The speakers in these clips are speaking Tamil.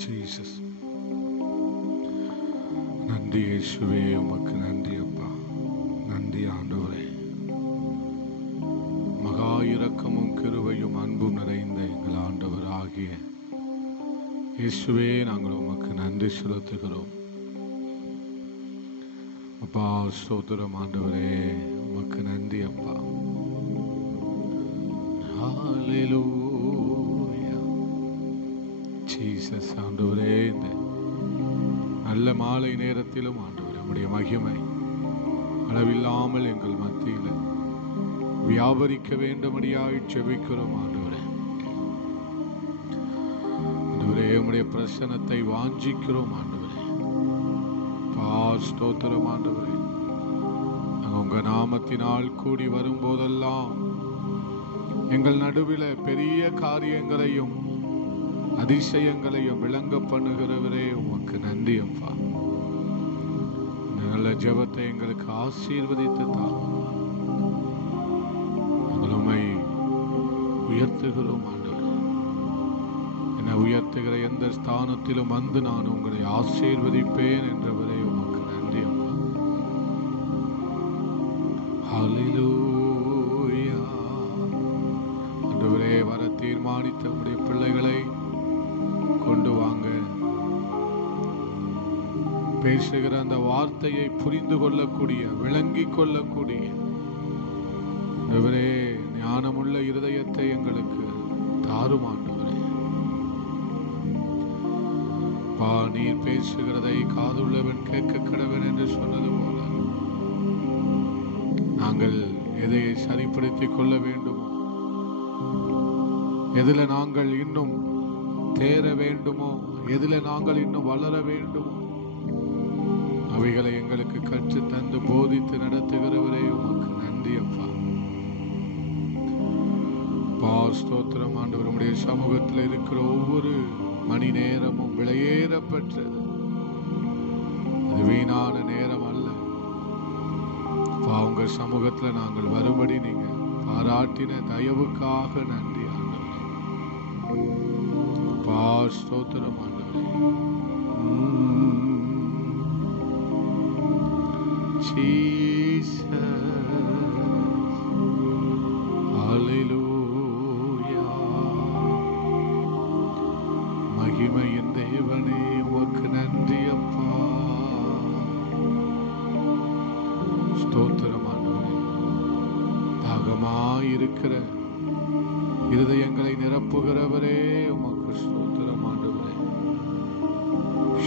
ஜீசஸ். நன்றி இயேசுவே, உமக்கு நன்றி அப்பா. நன்றி ஆண்டவரே. மகா இரக்கமும் கிருபையும் அன்பும் நிறைந்த எங்கள் ஆண்டவர் ஆகிய இயேசுவே, நாங்கள் உமக்கு நன்றி செலுத்துகிறோம் அப்பா. ஸ்தோத்திரம் ஆண்டவரே, உமக்கு நன்றி அப்பா. ஹல்லேலூயா ஜீசஸ். ஆண்டவரே, இந்த நல்ல மாலை நேரத்திலும் ஆண்டவரே உம்முடைய மகிமை அளவில்லாமல் எங்கள் மத்தியில் வியாபரிக்க வேண்டும்படியாய் ஜெபிக்கிறோம் ஆண்டவரே. ஆண்டவரே, உம்முடைய பிரசன்னத்தை வாஞ்சிக்கிறோம் ஆண்டவரே. ஸ்தோத்திரம் ஆண்டவரே. உங்க நாமத்தினால் கூடி வரும்போதெல்லாம் எங்கள் நடுவில் பெரிய காரியங்களையும் அதிசயங்களையும் விளங்க பண்ணுகிறவரே, உமக்கு நன்றி அப்பா. இந்த நல்ல ஜெபத்தை எங்களுக்கு ஆசீர்வதித்து தாங்க. நாங்கள் உம்மை உயர்த்துகிறோம் ஆண்டவரே. என்னை உயர்த்துகிற எந்த ஸ்தானத்திலும் வந்து நான் உங்களை ஆசீர்வதிப்பேன் என்றவரே, உமக்கு நன்றி அப்பா. ஹல்லேலூயா. ஆண்டவரே, வர தீர்மானித்த உம்முடைய பிள்ளைகளை கொண்டு வாங்க. பேசுகிற அந்த வார்த்தையை புரிந்து கொள்ளக்கூடிய, விளங்கிக் கொள்ளக்கூடிய ஆண்டவரே ஞானமுள்ள இருதயத்தை எங்களுக்கு தாரும் ஆண்டவரே. நீர் பேசுகிறதை காதுள்ளவன் கேட்க கடவன் என்று சொன்னது போல நாங்கள் எதை சரிப்படுத்திக் கொள்ள வேண்டுமோ, எதில் நாங்கள் இன்னும் தேர வேண்டுமோ, எதில் நாங்கள் இன்னும் வளர வேண்டுமோ, அவைகளை எங்களுக்கு கற்று தந்து போதித்து நடத்துகிறவரே, உமக்கு நன்றி அப்பா. ஸ்தோத்திரம் ஆண்டவர். உம்முடைய சமூகத்தில் இருக்கிற ஒவ்வொரு மணி நேரமும் விலையேறப்பட்டது. அது வீணான நேரம் அல்ல. உங்க சமூகத்துல நாங்கள் வரும்படி நீங்க பாராட்டின தயவுக்காக நன்றி ஆண்டவரே. ஸ்தோத்திரம் ஆண்டவரே. ஹல்லேலூயா. மகிமையின் தேவனே, உமக்கு நன்றி அப்பா. ஸ்தோத்திரம் ஆண்டவரே. தாகமாயிருக்கிற இருதயங்களை நிரப்புகிறவரே, உமக்கு ஸ்தோத்திரம் ஆண்டவரே.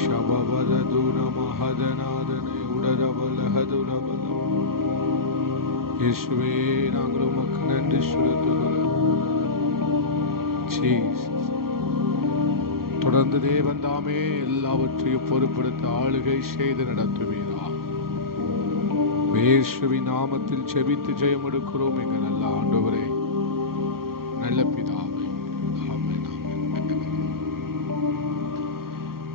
ஷபவரதுன மஹதநாதனே உடரபலஹதுரபலம். இயேசுவே, நாங்கள் உமக்கு நன்றி செலுத்துகிறோம். தொடர்ந்து தேவன் தாமே எல்லாவற்றையும் பொறுப்படுத்த ஆளுகை செய்து நடத்துவீரா. இயேசுவின் நாமத்தில் செபித்து ஜெயம் எடுக்கிறோம் எங்கள் நல்ல ஆண்டவரே, நல்ல பிதாவே. ஆமென், ஆமென்.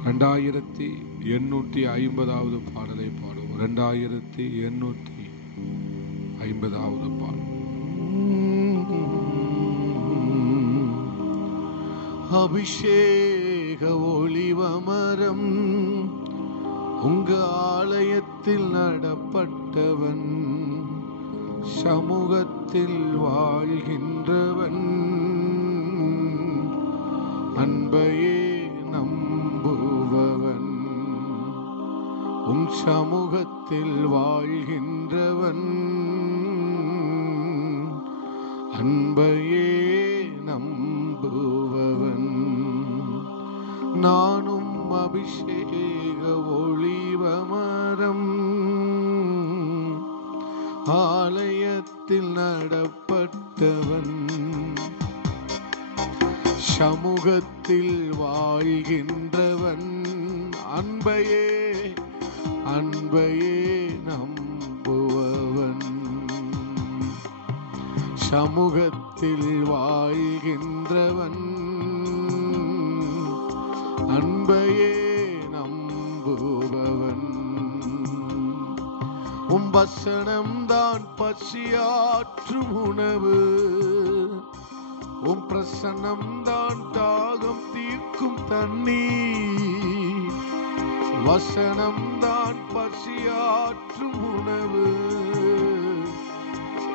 2850வது பாடலை பாடுவோம். 2850வது பாடல். அபிஷேக ஒளிவமரம் உங்க ஆலயத்தில் நடப்பட்டவன், சமூகத்தில் வாழ்கின்றவன், அன்பையே நம்புபவன், உம் சமூகத்தில் வாழ்கின்றவன், அன்பையே நம்புபவன். நானும் அபிஷேக ஒளிவமரம், ஆலயத்தில் நடப்பட்டவன், சமூகத்தில் வாழ்கின்றவன், அன்பையே அன்பையே நம்புபவன், சமூகத்தில் வாழ்கின்றவன், அன்பையே நம்புபவன். உம் வசனம்தான் பசியாற்றும் உணவு, உம் பிரசன்னம் தான் தாகம் தீர்க்கும் தண்ணீர், வசனம் தான் பசியாற்றும் உணவு.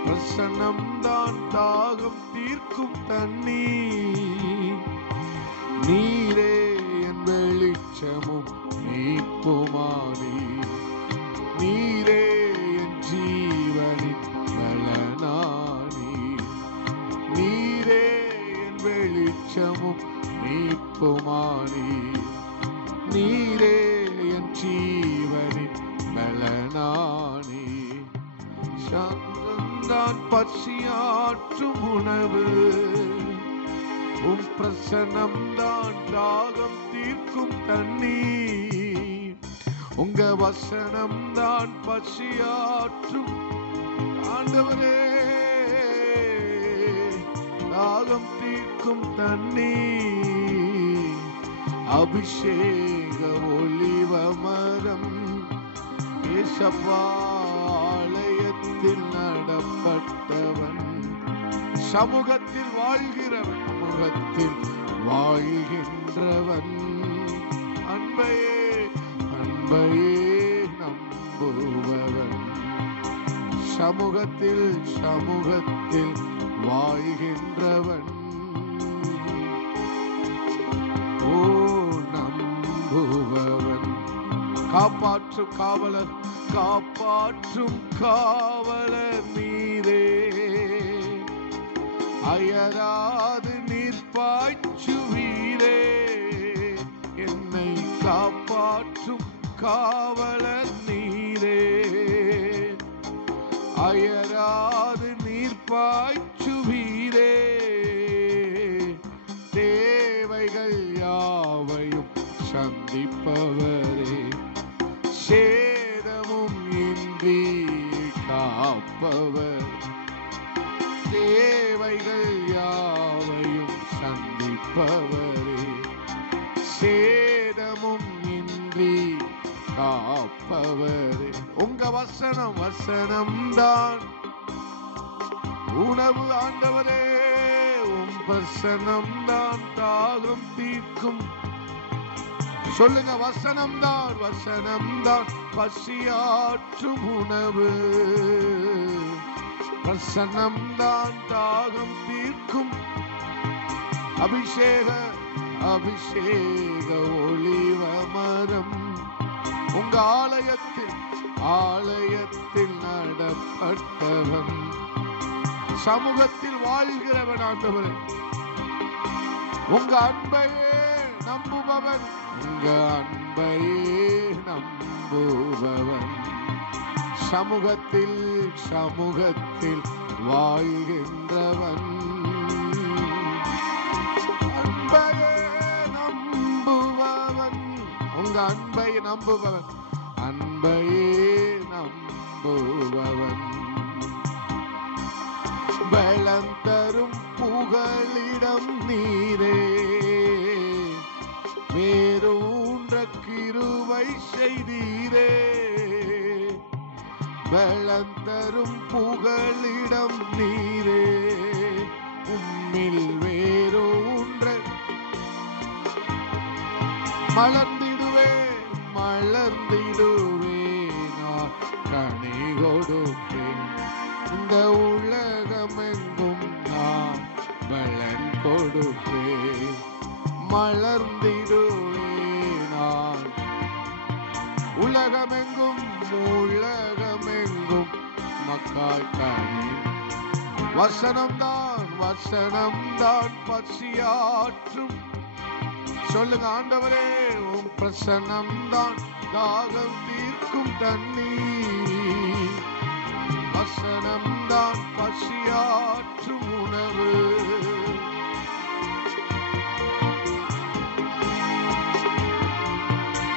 பிரசன்னம் தான் தாகம் தீர்க்கும் தண்ணீர், நீரே என் வெளிச்சமும் மீட்புமானீர், நீரே என் ஜீவனின் பலனானீர், நீரே என் வெளிச்சமும் மீட்புமானீர், நீரே என் ஜீவனின் பலனானீர். சந்தந்தான் பசியாற்றும் உணவு, உம் பிரசன்னம் தான் தாகம் தீர்க்கும் தண்ணீர், உங்க வசனம் தான் பசியாற்றும் ஆண்டவரே தாகம் தீர்க்கும் தண்ணீர். அபிஷேக ஒலிவ மரம் இயேசப்பா ஆலயத்தில் நடப்பட்டவன், சமூகத்தில் வாழ்கிறவன், முகத்தில் வாழ்கின்றவன், அன்பையே அன்பையே நம்புபவன், சமூகத்தில் சமூகத்தில் வாழ்கின்றவன், ஓ நம்புபவன். காப்பாற்றும் காவலர், காப்பாற்றும் காவலர் நீரே, அயராது நீர் பாய்ச்சுவீரே, என்னை காப்பாற்றும் காவலர் நீரே, அயராது நீர் பாய்ச்சுவீரே, தேவைகள் யாவையும் சந்திப்பவரே, சேதமும் இன்றி காப்பவர், தேவைகள் யாவையும் சந்திப்பவரே, சேதமும் இன்றி காப்பவரே. உங்க வசனம் வசனம்தான் உணவு ஆண்டவரே, உம் வசனம்தான் தாகம் தீர்க்கும். சொல்லுங்க, வசனம்தான் வசனம்தான் பசியாற்றும் உணவு, வசனம்தான் தாகம் தீர்க்கும். அபிஷேக அபிஷேக ஒளிவ மரம் உங்க ஆலயத்தில் ஆலயத்தில் நடப்பட்டவன், சமூகத்தில் வாழ்கிறவன் ஆண்டவரே, உங்க அன்பையே நம்புபவன், உங்க அன்பையே நம்புபவன், சமூகத்தில் சமூகத்தில் வாழ்கின்றவன், அன்பையே நம்புபவன், உங்க அன்பையை நம்புபவன், அன்பையே நம்புபவன். பலம் தரும் புகலிடம் நீரே, வேரூன்ற கிருபை செய்தீரே, பலம் தரும் புகலிடம் நீரே, உம்மில் வேரூன்ற மலர்ந்திடுவே மலர்ந்திடுவே நான் கனி கொடுப்பேன், இந்த உலகமெங்கும் நான் பலன் கொடுப்பேன், மலர்ந்திடுவே நான் உலகமெங்கும் உலகமெங்கும் மக்காய் கனி. வசனம்தான் வசனம்தான் பசியாற்றும். சொல்லுங்க ஆண்டவரே, உம் பிரசன்னம் தான் தாகம் தீர்க்கும் தண்ணீர், வசனம் தான் பசியாற்றும் உணவு.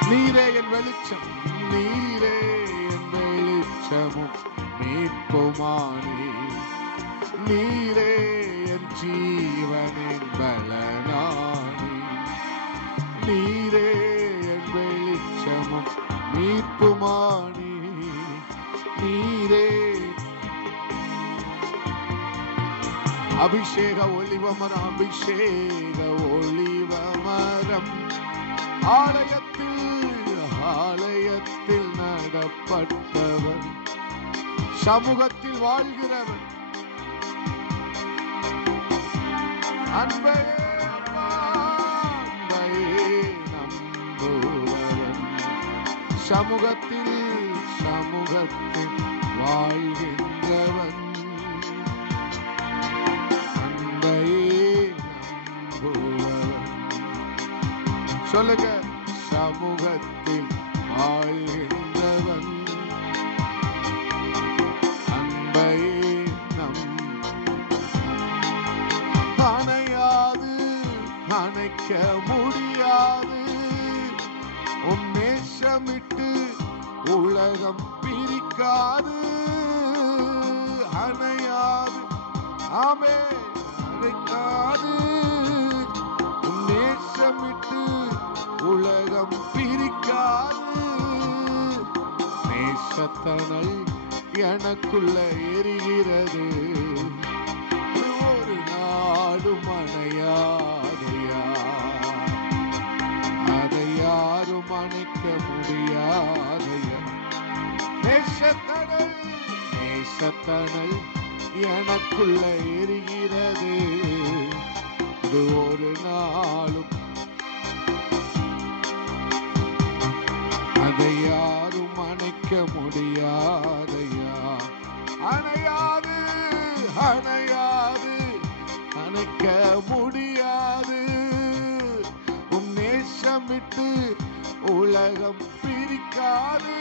நீரே என் வெளிச்சம், நீரே என் வெளிச்சமும் மீட்புமானி, நீரே என் ஜீவனின் பலனானி, நீரே என் வெளிச்சமும் மீட்புமானி, நீரே அபிஷேக ஒளிவமரம், அபிஷேக ஒளிவமரம், ஆலயத்தில் நடப்பட்டவர், சமூகத்தில் வாழ்கிறவர், அன்பே நம்புபவர், சமூகத்தில் வாழ்கின்றவன், சொல்லுங்க, சமூகத்தில் வாழ்கின்றவன், அன்பை அணையாது, அணைக்க முடியாது, உன் நேசமிட்டு உலகம் பிரிக்காது, அணையாது, ஆமே அணைக்காது, உன் நேசமிட்டு உலகம் பிரிக்காது, நேசத்தனல் எனக்குள்ள எரிகிறது, ஒரு நாடும் அணையாதையா, அதை யாரும் அணைக்க முடியாதையா, நேசத்தனல் எனக்குள்ள எரிகிறது, இது ஒரு நாளும் அதை யாரும் அணைக்க முடியாதையா, அணையாது, அணையாது, அணைக்க முடியாது, உன் நேசம் விட்டு உலகம் பிரிக்காது,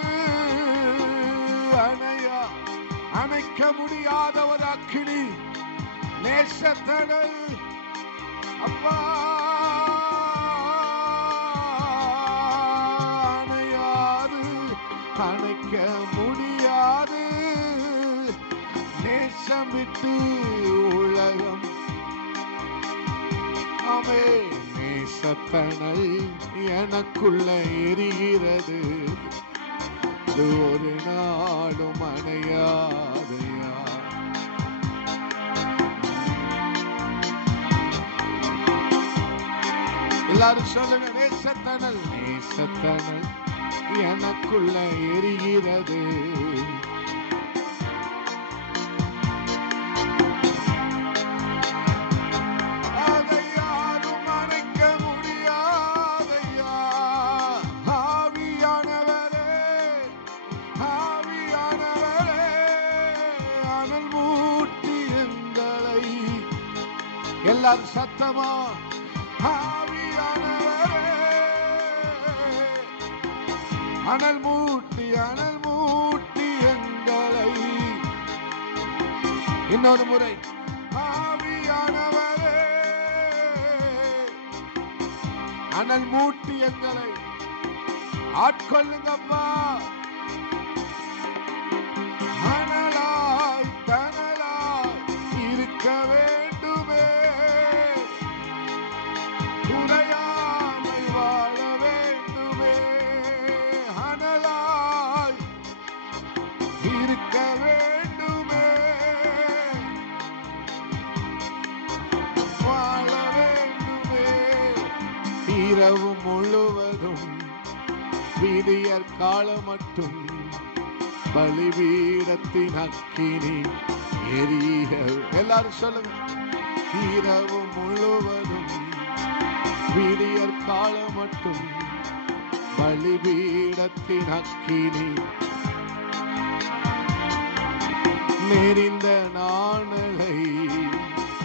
அணைக்க முடியாத ஒரு அக்கினி நேசத்தனல் அப்பா, அணைக்க முடியாது, நேசமிட்டு உலகம், ஆமே நேசத்தனல் எனக்குள்ள எரிகிறது, இது ஒரு நாளும் அணையாதையா, எல்லாரும் சொல்லுங்க, நேசத்தனல் எனக்குள்ள எரிகிறது, அதை யாரும் அணைக்க முடியாதையா, ஆவியானவரே, ஆவியானவரே, அனல் மூட்டி எங்களை, எல்லாரும் சத்தமா, ஆவியானவரே, அனல் மூட்டி எங்களை, இன்னொரு முறை, ஆவியானவரே, அனல் மூட்டி எங்களை ஆட்கொள்ளுங்கப்பா, அனலாய் தனலாய் இருக்க வேண்டுமே, குறையாமல் வாழ வேண்டுமே, அனலாய் இருக்க வேண்டுமே, வாழ வேண்டுமே, இரவு முழுவதும் விடியற் காலம் மட்டும் பலிபீடத்தின் அக்கினி எரிய, எல்லாரும் சொல்லுங்க, இரவு முழுவதும் விடியற் காலம் மட்டும் பலிபீடத்தின் அக்கினி நெறிந்த நாணலை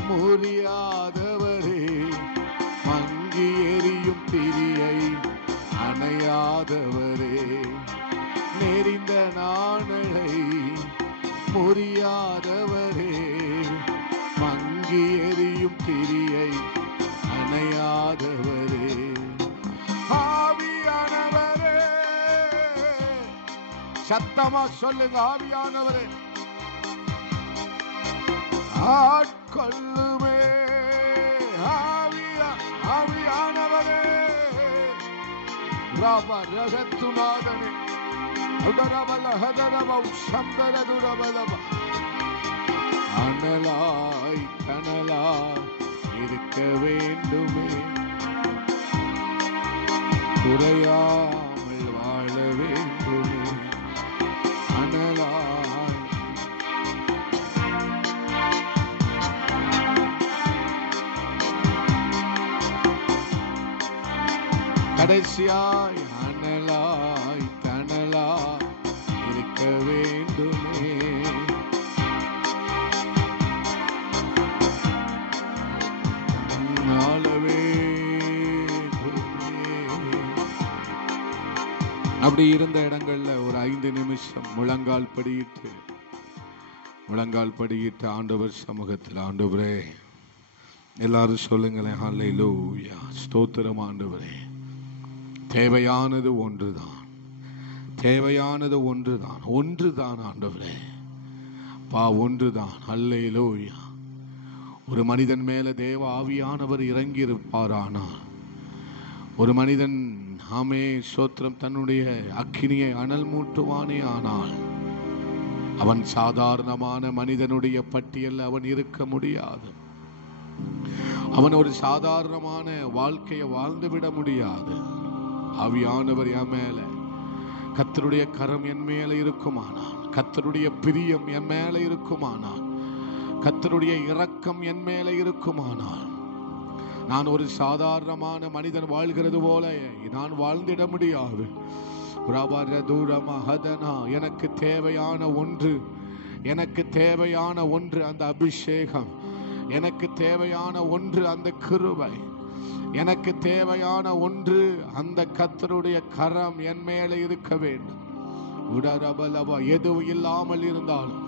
முறியாதவரே, மங்கி எரியும் திரியை அணையாதவரே, நெறிந்த நாணலை முறியாதவரே, மங்கி எரியும் திரியை அணையாதவரே, ஆவியானவரே, சத்தமா சொல்லுங்க, ஆவியானவரே, ஆட்கொள்ளுமே, ஆவியானவரே, ராப ரகத்துநாதனே, உடரபல ஹதரப உஷந்தர துரபலப, அனலாய் கனலாய் இருக்க வேண்டுமே, குறையாமல் வாழ வேண்டுமே. அனலாய் கடைசியாய் அனலாய் கனலாய் இருக்க வேண்டுமே. அப்படி இருந்த இடங்கள்ல ஒரு 5 நிமிஷம் முழங்கால் படியிட்டு ஆண்டவர் சமூகத்தில், ஆண்டவரே எல்லாரும் சொல்லுங்களேன், ஹல்லேலூயா, ஸ்தோத்திரம் ஆண்டவரே. தேவையானது ஒன்றுதான் ஆண்டவரே, ஒன்றுதான். ஹல்லேலூயா. ஒரு மனிதன் மேல தேவ ஆவியானவர் இறங்கி இருப்பாரானால், ஒரு மனிதன் ஆமே சோத்திரம் தன்னுடைய அக்கினியை அனல் மூட்டுவானே ஆனால், அவன் சாதாரணமான மனிதனுடைய பட்டியல் அவன் இருக்க முடியாது. அவன் ஒரு சாதாரணமான வாழ்க்கையை வாழ்ந்துவிட முடியாது. ஆவியானவர் என் மேல, கர்த்தருடைய கரம் என் மேல இருக்குமானால், கர்த்தருடைய பிரியம் என் மேல இருக்குமானால், கர்த்தருடைய இரக்கம் என் மேல இருக்குமானால், நான் ஒரு சாதாரணமான மனிதன் வாழ்கிறது போல நான் வாழ்ந்திட முடியாது. எனக்கு தேவையான ஒன்று அந்த அபிஷேகம், எனக்கு தேவையான ஒன்று அந்த கிருபை, எனக்கு தேவையான ஒன்று அந்த கர்த்தருடைய கரம் என் மேல இருக்க வேண்டும். எதுவும் இல்லாமல் இருந்தாலும்,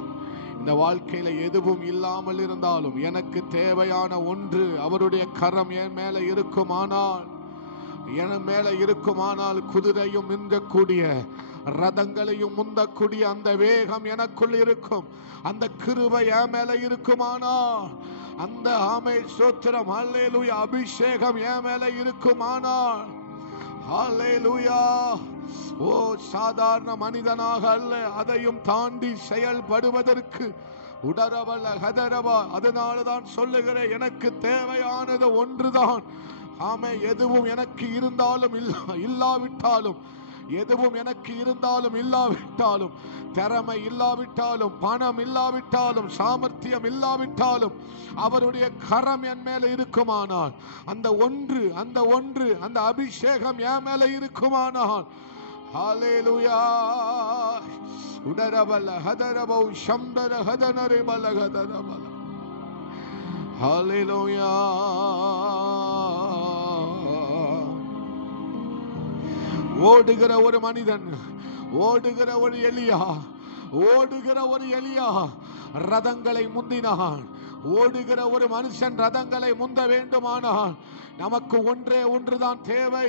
இந்த வாழ்க்கையில எதுவும் இல்லாமல் இருந்தாலும், எனக்கு தேவையான ஒன்று அவருடைய கரம் என் மேல இருக்குமானால், குதிரையும் முந்தக்கூடிய ரதங்களையும் முந்தக்கூடிய அந்த வேகம் எனக்குள் இருக்கும். அந்த கிருபை என் மேல இருக்குமானால், அந்த ஆமே ஸ்தோத்திரம் ஹல்லேலூயா அபிஷேகம் என் மேல இருக்குமானால், ஹல்லேலூயா, ஓ சாதாரண மனிதனாக அல்ல, அதையும் தாண்டி செயல்படுவதற்கு உடரவல்ல ஹதரவா. அதனாலதான் சொல்லுகிறேன், எனக்கு தேவையானது ஒன்றுதான். ஆமே, எதுவும் எனக்கு இருந்தாலும் இல்லாவிட்டாலும், எதுவும் எனக்கு இருந்தாலும் இல்லாவிட்டாலும், திறமை இல்லாவிட்டாலும், பணம் இல்லாவிட்டாலும், சாமர்த்தியம் இல்லாவிட்டாலும், அவருடைய கரம் என் மேல இருக்குமானால், அந்த ஒன்று அந்த அபிஷேகம் என் மேல இருக்குமானால், ஹல்லேலூயா, உடரபல ஹதரபௌ ஷம்தர ஹதனரே பல ஹதரபல, ஹல்லேலூயா. ஓடுகிற ஒரு மனிதன், ஓடுகிற ஒரு எலியா ரதங்களை முந்தினான். ஓடுகிற ஒரு மனுஷன் ரதங்களை முந்த வேண்டுமானால் நமக்கு ஒன்றுதான் தேவை.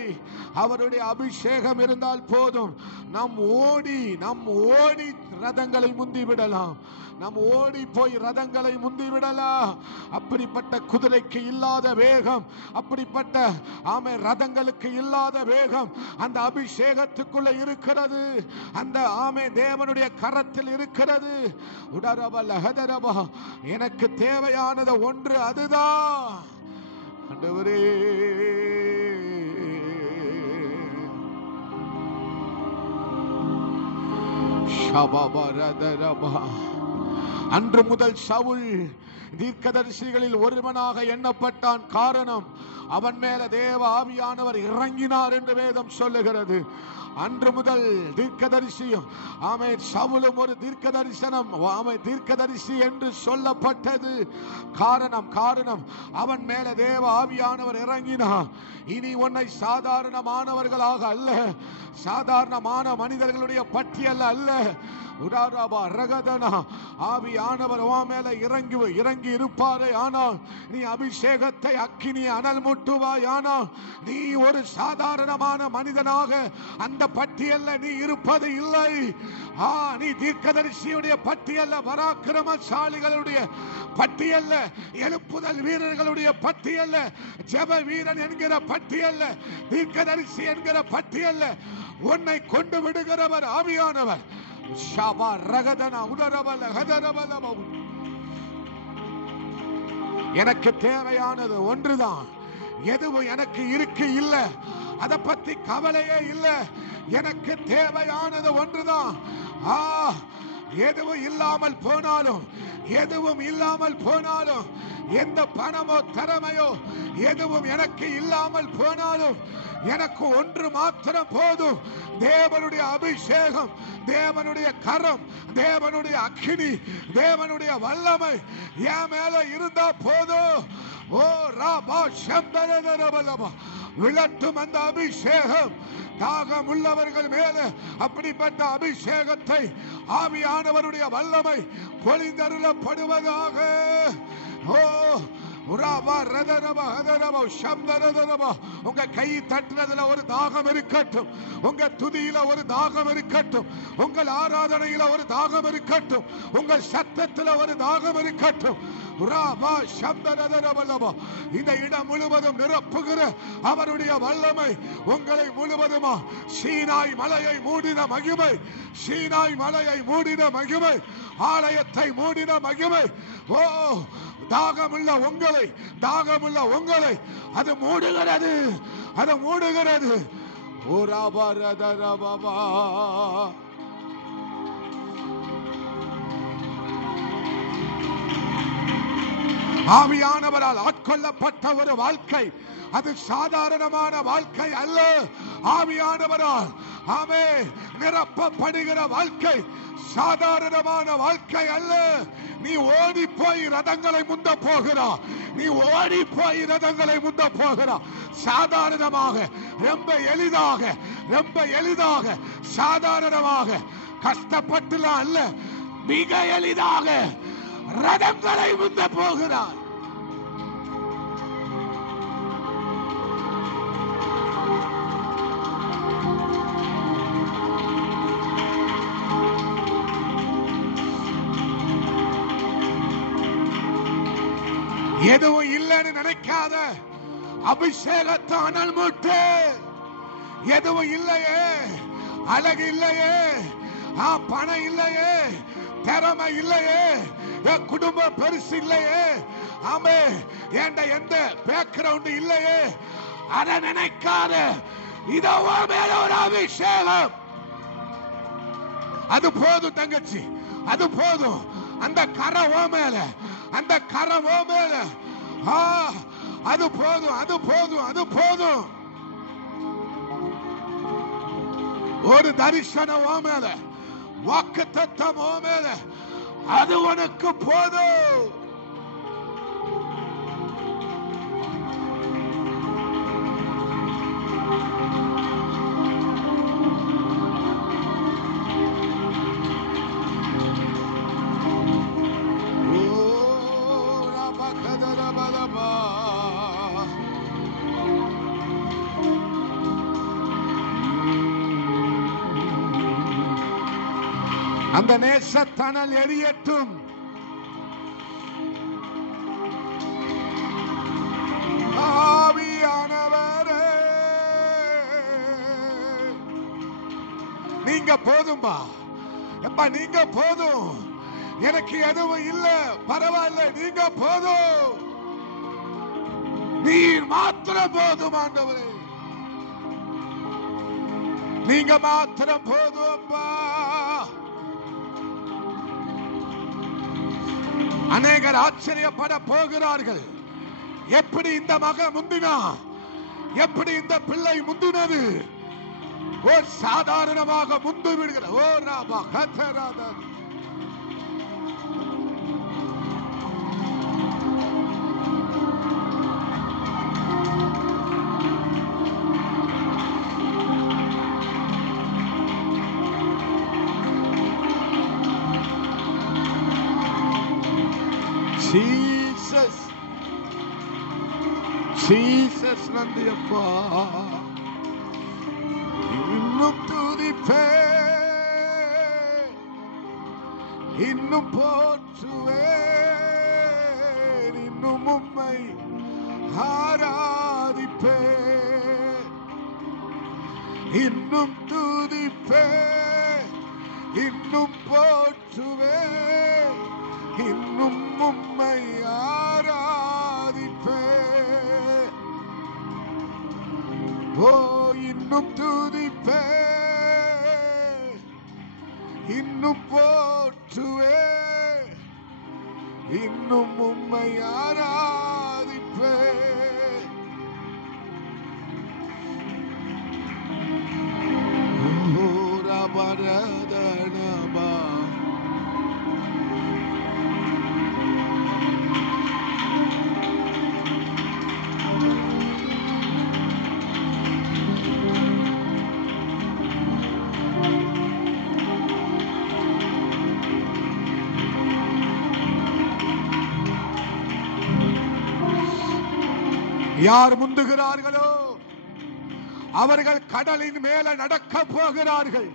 அவருடைய அபிஷேகம் இருந்தால் போதும். நாம் ஓடி ரதங்களை முந்தி விடலாம். நாம் ஓடி போய் ரதங்களை முந்தி விடலாம். அப்படிப்பட்ட குதிரைக்கு இல்லாத வேகம், அப்படிப்பட்ட ஆமே ரதங்களுக்கு இல்லாத வேகம் அந்த அபிஷேகத்துக்குள்ள இருக்கிறது. அந்த ஆமே தேவனுடைய கரத்தில் இருக்கிறது. உடரபல ஹதரபா, எனக்கு தேவையானது ஒன்று, அதுதான் ஆண்டவரே. ஷபபரதரபா. அன்று முதல் சவுல் தீர்க்கதரிசிகளில் ஒருவனாக எண்ணப்பட்டான். காரணம், அவன் மேல தேவ ஆவியானவர் இறங்கினார் என்று வேதம் சொல்லுகிறது. அன்று முதல் தீர்க்கதரிசியும் ஆமே சவுலும் ஒரு தீர்க்கதரிசி என்று சொல்லப்பட்டது. காரணம் அவன் மேல தேவ ஆவியானவர் இறங்கினார். இனி உன்னை சாதாரணமானவர்களாக அல்ல, சாதாரணமான மனிதர்களுடைய பட்டியல் அல்ல, ஆவியானவர் மேல இறங்கி இருப்பாரே ஆனால், நீ அபிஷேகத்தை அக்கினி அனல் மூட்டுவாய் ஆனால், நீ ஒரு சாதாரணமான மனிதனாக அந்த பட்டியல்ல நீ இருப்பது இல்லை. நீ தீர்க்கதரிசியுடைய பட்டியல்ல, பராக்கிரமசாலிகளுடைய பட்டியல்ல, எழுப்புதல் வீரர்களுடைய பட்டியல்ல, ஜெப வீரன் என்கிற பட்டியல்ல, தீர்க்கதரிசி என்கிற பட்டியல்ல உன்னை கொண்டு விடுகிறவர் ஆவியானவர். எனக்கு தேவையானது ஒன்றுதான். எதுவும் எனக்கு இருக்கு இல்ல, அதை பத்தி கவலையே இல்ல. எனக்கு தேவையானது ஒன்றுதான். எதுவும் இல்லாமல் போனாலும், எதுவும் இல்லாமல் போனாலும், எந்த பணமோ திறமையோ எதுவும் எனக்கு இல்லாமல் போனாலும், எனக்கு ஒன்று மாத்திரம் போதும். தேவனுடைய அபிஷேகம், தேவனுடைய கரம், தேவனுடைய அக்கினி, தேவனுடைய வல்லமை என் மேல இருந்தா போதும். ஓ ராபா சம்பரதரபலபா, விளட்டும் அந்த அபிஷேகம் தாகம் உள்ளவர்கள் மேல அப்படிப்பட்ட அபிஷேகத்தை, ஆவியானவருடைய வல்லமை பொழிந்தருளப்படுவதாக. ஓ உங்க கை தட்டுறதுல ஒரு தாகம் இருக்கட்டும், உங்க துதியில ஒரு தாகம் இருக்கட்டும், உங்கள் ஆராதனையில ஒரு தாகம் இருக்கட்டும், உங்கள் சத்தத்துல ஒரு தாகம் இருக்கட்டும். இந்த இடம் முழுவதும் நிரப்புகிற அவருடைய வல்லமை உங்களை முழுவதுமா, சீனாய் மலையை மூடின மகிமை, சீனாய் மலையை மூடின மகிமை, ஆலயத்தை மூடின மகிமை, ஓ தாகமுள்ள உங்களை, தாகமுள்ள உங்களை அது மூடுகிறது, அது மூடுகிறது. ஆவியானவரால் ஆட்கொள்ளப்பட்ட ஒரு வாழ்க்கை அது சாதாரணமான வாழ்க்கை அல்ல. ஆவியானவரால் ஆமே நிரப்பப்படுகிற வாழ்க்கை சாதாரணமான வாழ்க்கை அல்ல. நீ ஓடி போய் ரதங்களை முந்த போகிறா, நீ ஓடி போய் ரதங்களை முந்த போகிறா. சாதாரணமாக, ரொம்ப எளிதாக, ரொம்ப எளிதாக, சாதாரணமாக, கஷ்டப்பட்டுலாம் அல்ல, மிக எளிதாக ரதங்களை முந்த போகிறார். எதுவும் இல்லைன்னு நினைக்காத, அபிஷேகத்தை அனல் மூட்டு. எதுவும் இல்லையே, அழகு இல்லையே, பணம் இல்லையே, திறமை இல்லையே, என் குடும்பம் பெருசு இல்லையே, ஆமே எந்த பேக்ரவுண்ட் இல்லையே, அதை நினைக்காத. இதோ மேல ஒரு அபிஷேகம், அது போதும் தங்கச்சி, அது போதும். அந்த கரம் ஓ மேல, அந்த கரம் ஓ மேல, அது போதும், அது போதும், அது போதும். ஒரு தரிசனம் ஓ மேல, வாக்குத்தத்தம் ஓ மேல, அது உனக்கு போதும். அந்த நேசத்தனல் எரியட்டும். ஆவியானவரே நீங்க போதும்பா, எப்பா நீங்க போதும். எனக்கு எதுவும் இல்ல, பரவாயில்ல, நீங்க போதும். நீர் மாத்திரம் போதும் ஆண்டவரே, நீங்க மாத்திரம் போதும்பா. அநேகர் ஆச்சரியப்பட போகிறார்கள். எப்படி இந்த மகன் முந்தினா, எப்படி இந்த பிள்ளை முந்தினது? ஓ சாதாரணமாக முந்து விடுகிற ஓ ராபா கதராதா. Jesus, Jesus நன்றி அப்பா. இன்னும் துதிப்பே, இன்னும் போற்றுவே, இன்னும் உம்மை ஆராதிப்பே, இன்னும் துதிப்பே, இன்னும் போற்றுவே, இன்னும் உம்மை ஆராதிப்பே. ஓ இன்னும் துதிப்பே, இன்னும் போற்றுவே, இன்னும் உம்மை ஆராதிப்பே. ரபரதனபா யார் முந்துகிறார்களோ அவர்கள் கடலின் மேல நடக்க போகிறார்கள்.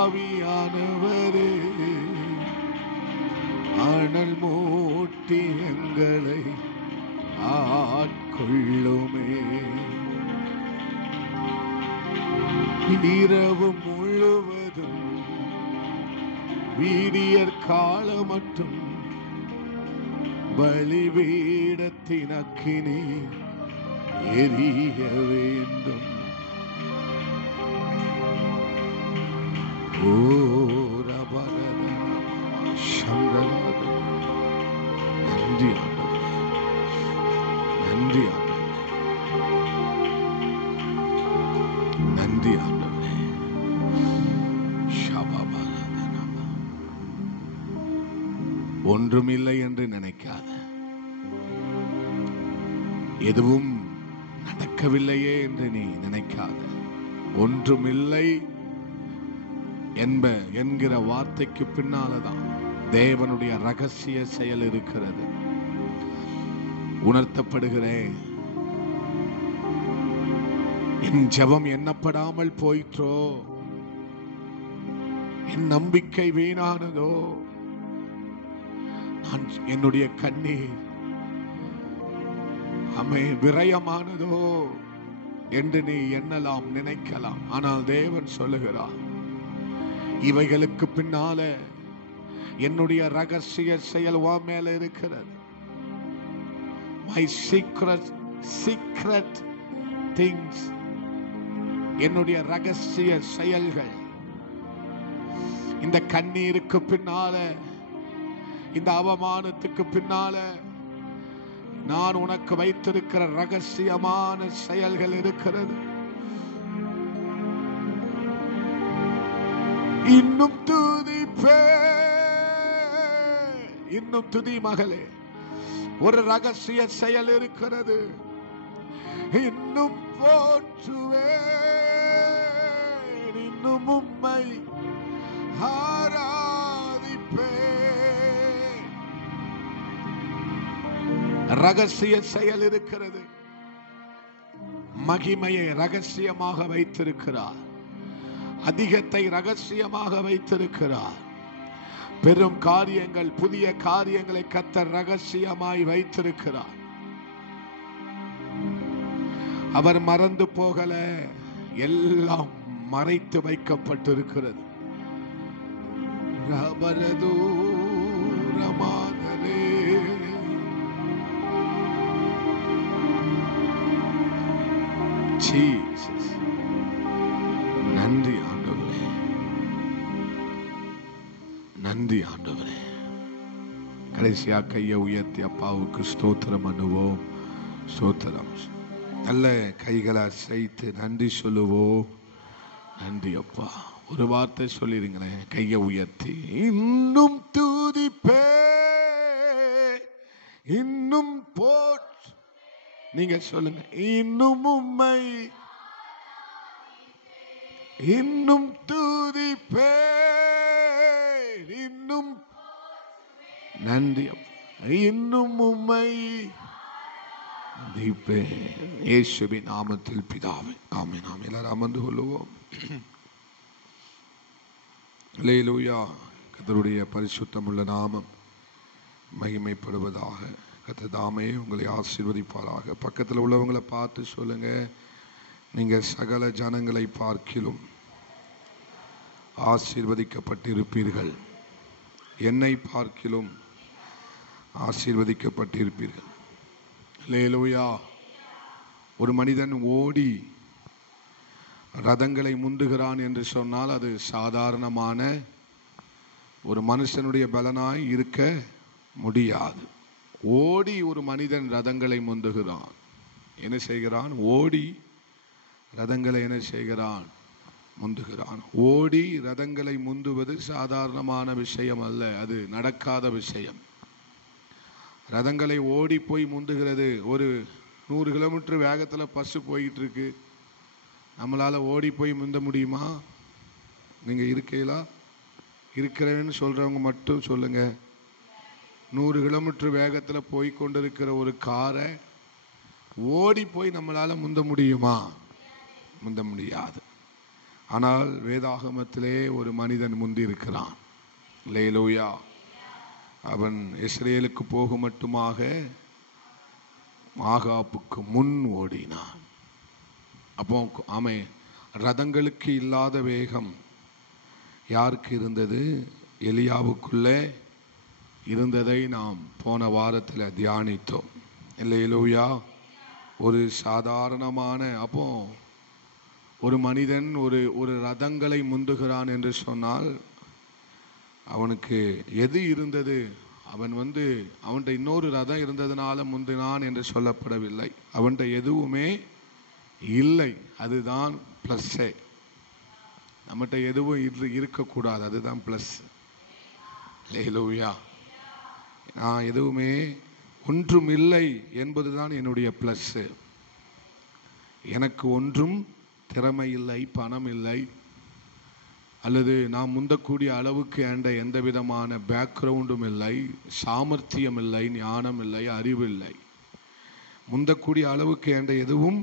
ஆவியானவரே, அனல் மூட்டி எங்களை ஆட்கொள்ளுமே. இரவு முழுவதும் வீரியற் காலம் மட்டும் பலிபீடத்தின் அக்கினி எரிய வேண்டும். ஓ ரபரத சந்தரத. நன்றி ஆண்டவரே, நன்றி ஆண்டவரே, நன்றி ஆண்டவரே. ஷபபலதனபா. ஒன்றுமில்லை என்று நினைக்காத, எதுவும் நடக்கவில்லையே என்று நீ நினைக்காத, ஒன்றுமில்லை என்கிற வார்த்தைக்கு பின்னால்தான் தேவனுடைய ரகசிய செயல் இருக்கிறது. உணர்த்தப்படுகிறேன். என் ஜெபம் எண்ணப்படாமல் போயிற்றோ, என் நம்பிக்கை வீணானதோ, நான் என்னுடைய கண்ணீர் விரயமானதோ என்று நீ எண்ணலாம், நினைக்கலாம். ஆனால் தேவன் சொல்லுகிறார், இவைகளுக்கு பின்னால என்னுடைய ரகசிய செயல் உன் மேல இருக்கிறது. My secret things, என்னுடைய ரகசிய செயல்கள். இந்த கண்ணீருக்கு பின்னால, இந்த அவமானத்துக்கு பின்னால நான் உனக்கு வைத்திருக்கிற ரகசியமான செயல்கள் இருக்கிறது. இன்னும் துதிப்பே, இன்னும் துதி மகளே. ஒரு ரகசிய செயல் இருக்கிறது. இன்னும் போற்றுவே, இன்னும் உம்மை ஆராதிப்பே. ரகசிய செயல் இருக்கிறது. மகிமையை ரகசியமாக வைத்திருக்கிறார். அதிகத்தை ரகசியமாக வைத்திருக்கிறார். பெரும் காரியங்கள், புதிய காரியங்களை கர்த்தர் ரகசியமாய் வைத்திருக்கிறார். அவர் மறந்து போகல, எல்லாம் மறைத்து வைக்கப்பட்டிருக்கிறது. ரபரதூரமானரே, ஜீசஸ். நன்றி ஆண்டவரே, நன்றி ஆண்டவரே. கடைசியா கையை உயர்த்தி அப்பாவுக்கு ஸ்தோத்திரம் பண்ணுவோம். ஸ்தோத்திரம். நல்ல கைகளை அசைத்து நன்றி சொல்லுவோம். நன்றி அப்பா. ஒரு வார்த்தை சொல்லிருங்களேன், கையை உயர்த்தி. இன்னும் துதிப்பே, இன்னும் நீங்க சொல்லுங்க. இன்னும் உம்மை, இன்னும் துதிப்பே, இன்னும் நன்றி. இன்னும் உம்மை இயேசுவின் நாமத்தில் பிதாவே, ஆமென். நாம் எல்லாரும் அமர்ந்து கொள்ளுவோம். அல்லேலூயா. கர்த்தருடைய பரிசுத்தமுள்ள நாமம் மகிமைப்படுவதாக. கர்த்தர் தாமே உங்களை ஆசீர்வதிப்பாராக. பக்கத்தில் உள்ளவங்களை பார்த்து சொல்லுங்க, நீங்கள் சகல ஜனங்களை பார்க்கிலும் ஆசீர்வதிக்கப்பட்டிருப்பீர்கள். என்னை பார்க்கிலும் ஆசீர்வதிக்கப்பட்டிருப்பீர்கள். அல்லேலூயா. ஒரு மனிதன் ஓடி ரதங்களை முந்துகிறான் என்று சொன்னால் அது சாதாரணமான ஒரு மனுஷனுடைய பலனாய் இருக்க முடியாது. ஓடி ஒரு மனிதன் ரதங்களை முந்துகிறான். என்ன செய்கிறான்? ஓடி ரதங்களை என்ன செய்கிறான்? முந்துகிறான். ஓடி ரதங்களை முந்துவது சாதாரணமான விஷயம் அல்ல, அது நடக்காத விஷயம். ரதங்களை ஓடி போய் முந்துகிறது. ஒரு 100 கிலோமீட்டர் வேகத்தில் பஸ்ஸு போயிட்டு இருக்கு. நம்மளால் ஓடி போய் முந்த முடியுமா? நீங்கள் இருக்கீங்களா? இருக்கிறேன்னு சொல்கிறவங்க மட்டும் சொல்லுங்க. 100 கிலோமீட்டர் வேகத்தில் போய் கொண்டிருக்கிற ஒரு காரை ஓடி போய் நம்மளால் முந்த முடியுமா? முந்த முடியாது. ஆனால் வேதாகமத்திலே ஒரு மனிதன் முந்தி இருக்கிறான். அல்லேலூயா. அவன் இஸ்ரேலுக்கு போக மட்டுமாக ஆகாப்புக்கு முன் ஓடினான். அப்போ ஆமென். ரதங்களுக்கு இல்லாத வேகம் யாருக்கு இருந்தது? எலியாவுக்குள்ளே இருந்ததை நாம் போன வாரத்தில் தியானித்தோம். அல்லேலூயா. ஒரு சாதாரணமான அப்போ ஒரு மனிதன் ஒரு ரதங்களை முந்துகிறான் என்று சொன்னால் அவனுக்கு எது இருந்தது? அவன்கிட்ட இன்னொரு ரதம் இருந்ததுனால முந்தினான் என்று சொல்லப்படவில்லை. அவன்கிட்ட எதுவுமே இல்லை. அதுதான் ப்ளஸ்ஸே. நம்மகிட்ட எதுவும் இருக்கக்கூடாது, அதுதான் ப்ளஸ். அல்லேலூயா. நான் எதுவுமே ஒன்றும் இல்லை என்பதுதான் என்னுடைய ப்ளஸ்ஸு. எனக்கு ஒன்றும் திறமை இல்லை, பணம் இல்லை, அல்லது நான் முந்தக்கூடிய அளவுக்கு எந்த விதமான பேக்ரவுண்டும் இல்லை, சாமர்த்தியம் இல்லை, ஞானம் இல்லை, அறிவு இல்லை. முந்தக்கூடிய அளவுக்கு எதுவும்,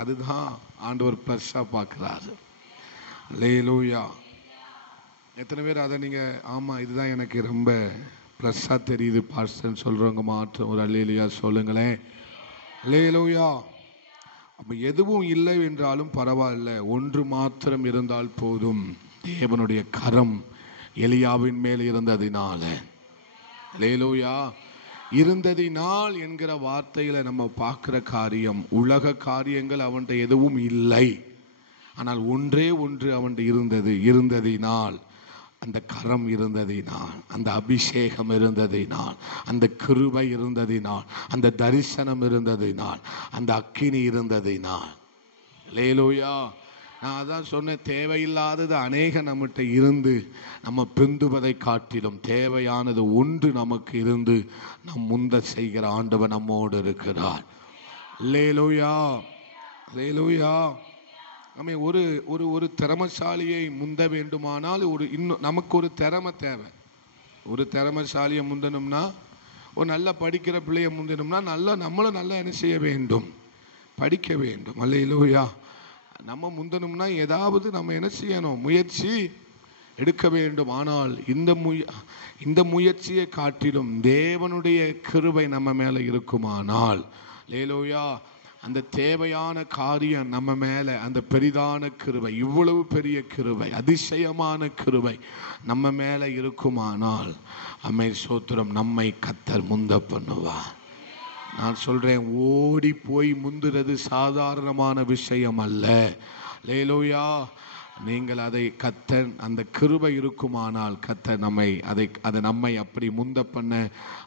அதுதான் ஆண்டவர் ப்ளஸ்ஸாக பார்க்குறாரு. அல்லேலூயா. எத்தனை பேர் அதை நீங்கள் ஆமாம் இதுதான் எனக்கு ரொம்ப ப்ளஸ்ஸாக தெரியுது பாஸ்டர்ன்னு சொல்கிறவங்க மாற்றம் ஒரு அல்லேலூயா சொல்லுங்களேன். அல்லேலூயா. அப்போ எதுவும் இல்லை என்றாலும் பரவாயில்லை, ஒன்று மாத்திரம் இருந்தால் போதும். தேவனுடைய கரம் எலியாவின் மேல் இருந்ததினால, அல்லேலூயா, இருந்ததினால் என்கிற வார்த்தையில நம்ம பார்க்கிற காரியம், உலக காரியங்கள் அவன்கிட்ட எதுவும் இல்லை, ஆனால் ஒன்றே ஒன்று அவன்கிட்ட இருந்ததினால், அந்த கரம் இருந்ததினால், அந்த அபிஷேகம் இருந்ததினால், அந்த கிருபை இருந்ததினால், அந்த தரிசனம் இருந்ததினால், அந்த அக்கினி இருந்ததினால். அல்லேலூயா. நான் அதான் சொன்னேன், தேவையில்லாதது அநேக நம்மகிட்ட இருந்து நம்ம பிந்துவதை காட்டிலும் தேவையானது ஒன்று நமக்கு இருந்து நம் முந்த செய்கிற ஆண்டவர் நம்மோடு இருக்கிறார். அல்லேலூயா. அல்லேலூயா. நம்ம ஒரு திறமசாலியை முந்த வேண்டுமானால் இன்னும் நமக்கு ஒரு திறமை தேவை. ஒரு திறமசாலியை முந்தணும்னா, ஒரு நல்லா படிக்கிற பிள்ளையை முந்தணும்னா நம்மளும் நல்லா என்ன செய்ய வேண்டும்? படிக்க வேண்டும். அல்லேலூயா. நம்ம முந்தணும்னா ஏதாவது நம்ம என்ன செய்யணும்? முயற்சி எடுக்க வேண்டும். ஆனால் இந்த முயற்சியை காட்டிலும் தேவனுடைய கிருபை நம்ம மேலே இருக்குமானால், அல்லேலூயா, அந்த தேவையான காரியம் நம்ம மேலே, அந்த பெரிதான கிருபை, இவ்வளவு பெரிய கிருபை, அதிசயமான கிருபை நம்ம மேலே இருக்குமானால், அம்மை சோத்திரம், நம்மை கர்த்தர் முந்த பண்ணுவார். நான் சொல்றேன், ஓடி போய் முந்துறது சாதாரணமான விஷயம் அல்ல. அல்லேலூயா. நீங்கள் அதை கர்த்தர், அந்த கிருபை இருக்குமானால் கர்த்தர் நம்மை அப்படி முந்த பண்ண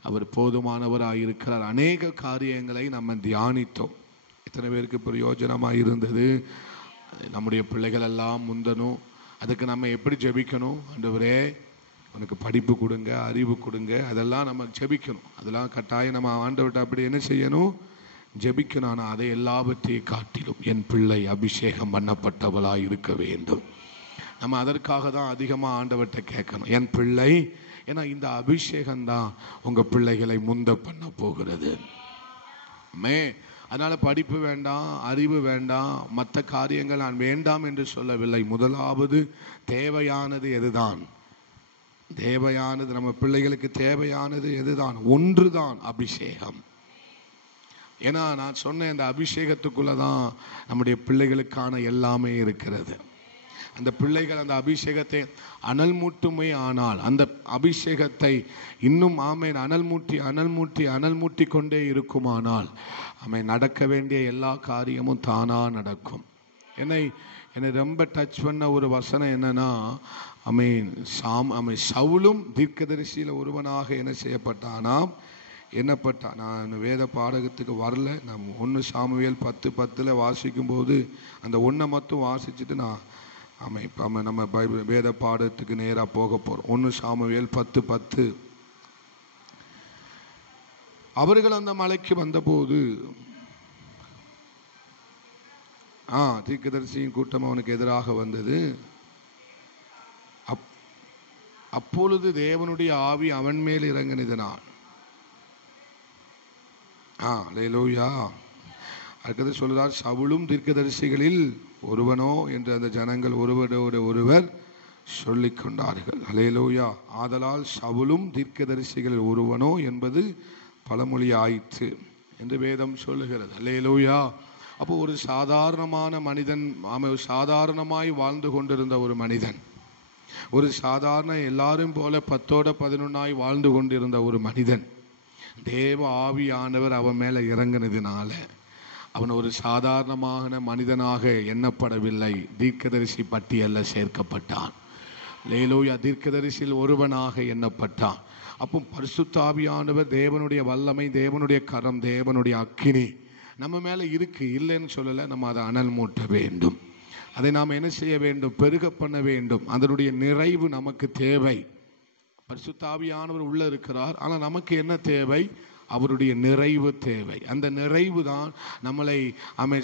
அவர் போதுமானவராக இருக்கிறார். அநேக காரியங்களை நம்ம தியானித்தோம். எத்தனை பேருக்கு பிரயோஜனமாக இருந்தது? நம்முடைய பிள்ளைகள் எல்லாம் முந்தணும். அதுக்கு நம்ம எப்படி ஜெபிக்கணும்? ஆண்டவரே உனக்கு படிப்பு கொடுங்க, அறிவு கொடுங்க, அதெல்லாம் நம்ம ஜெபிக்கணும். அதெல்லாம் கட்டாயம் நம்ம ஆண்டவர்கிட்ட அப்படி என்ன செய்யணும்? ஜெபிக்கணும். ஆனால் அதை எல்லாவற்றையும் காட்டிலும் என் பிள்ளை அபிஷேகம் பண்ணப்பட்டவளாக இருக்க வேண்டும். நம்ம அதற்காக தான் அதிகமாக ஆண்டவர்கிட்ட கேட்கணும். என் பிள்ளை ஏன்னா இந்த அபிஷேகம் தான் உங்க பிள்ளைகளை முந்த பண்ண போகிறது. அதனால படிப்பு வேண்டாம், அறிவு வேண்டாம், மற்ற காரியங்கள் நான் வேண்டாம் என்று சொல்லவில்லை. முதலாவது தேவையானது எதுதான்? தேவையானது, நம்ம பிள்ளைகளுக்கு தேவையானது எதுதான்? ஒன்றுதான், அபிஷேகம். ஏன்னா நான் சொன்ன இந்த அபிஷேகத்துக்குள்ளதான் நம்முடைய பிள்ளைகளுக்கான எல்லாமே இருக்கிறது. அந்த பிள்ளைகள் அந்த அபிஷேகத்தை அனல் மூட்டுமே, ஆனால் அந்த அபிஷேகத்தை இன்னும் ஆமேன் அனல் மூட்டி கொண்டே இருக்குமானால் ஆமேன் நடக்க வேண்டிய எல்லா காரியமும் தானா நடக்கும். என்னை ரொம்ப டச் பண்ண ஒரு வசனம் என்னன்னா, சவுலும் தீர்க்கதரிசியில் ஒருவனாக என்ன செய்யப்பட்டானாம், என்னப்பட்டான். நான் வேத பாடகத்துக்கு வரல. நான் 1 சாமுவேல் 10:10 வாசிக்கும் போது அந்த ஒன்றை மட்டும் வாசிச்சுட்டு நான் நம்ம பைபிள் வேத பாடத்துக்கு நேராக போக போறோம். 1 சாமுவேல் 10:10. அவர்கள் அந்த மலைக்கு வந்தபோது தீர்க்கதரிசியின் கூட்டம் அவனுக்கு எதிராக வந்தது. அப்பொழுது தேவனுடைய ஆவி அவன் மேல் இறங்கினதினால் அல்லேலூயா. அடுத்தது சொல்றார், சவுலும் தீர்க்கதரிசிகளில் ஒருவனோ என்று அந்த ஜனங்கள் ஒருவரோடு ஒருவர் சொல்லிக் கொண்டார்கள். அல்லேலூயா. ஆதலால் சவுலும் தீர்க்கதரிசிகளில் ஒருவனோ என்பது பழமொழி ஆயிற்று என்று வேதம் சொல்லுகிறது. அல்லேலூயா. அப்போ ஒரு சாதாரணமான மனிதன், சாதாரணமாய் வாழ்ந்து கொண்டிருந்த ஒரு மனிதன், ஒரு சாதாரண எல்லாரும் போல 10-11 வாழ்ந்து கொண்டிருந்த ஒரு மனிதன், தேவ ஆவியானவர் அவன் மேல இறங்கினதுனால அவன் ஒரு சாதாரணமான மனிதனாக எண்ணப்படவில்லை, தீர்க்கதரிசி பட்டியலில் சேர்க்கப்பட்டான். அல்லேலூயா. தீர்க்கதரிசியில் ஒருவனாக எண்ணப்பட்டான். அப்போ பரிசுத்த ஆவியானவர், தேவனுடைய வல்லமை, தேவனுடைய கரம், தேவனுடைய அக்கினி நம்ம மேலே இருக்கு, இல்லைன்னு சொல்லலை. நம்ம அதை அனல் மூட்ட வேண்டும். அதை நாம் என்ன செய்ய வேண்டும்? பெருக பண்ண வேண்டும். அதனுடைய நிறைவு நமக்கு தேவை. பரிசுத்த ஆவியானவர் உள்ள இருக்கிறார், ஆனால் நமக்கு என்ன தேவை? அவருடைய நிறைவு தேவை. அந்த நிறைவு தான் நம்மளை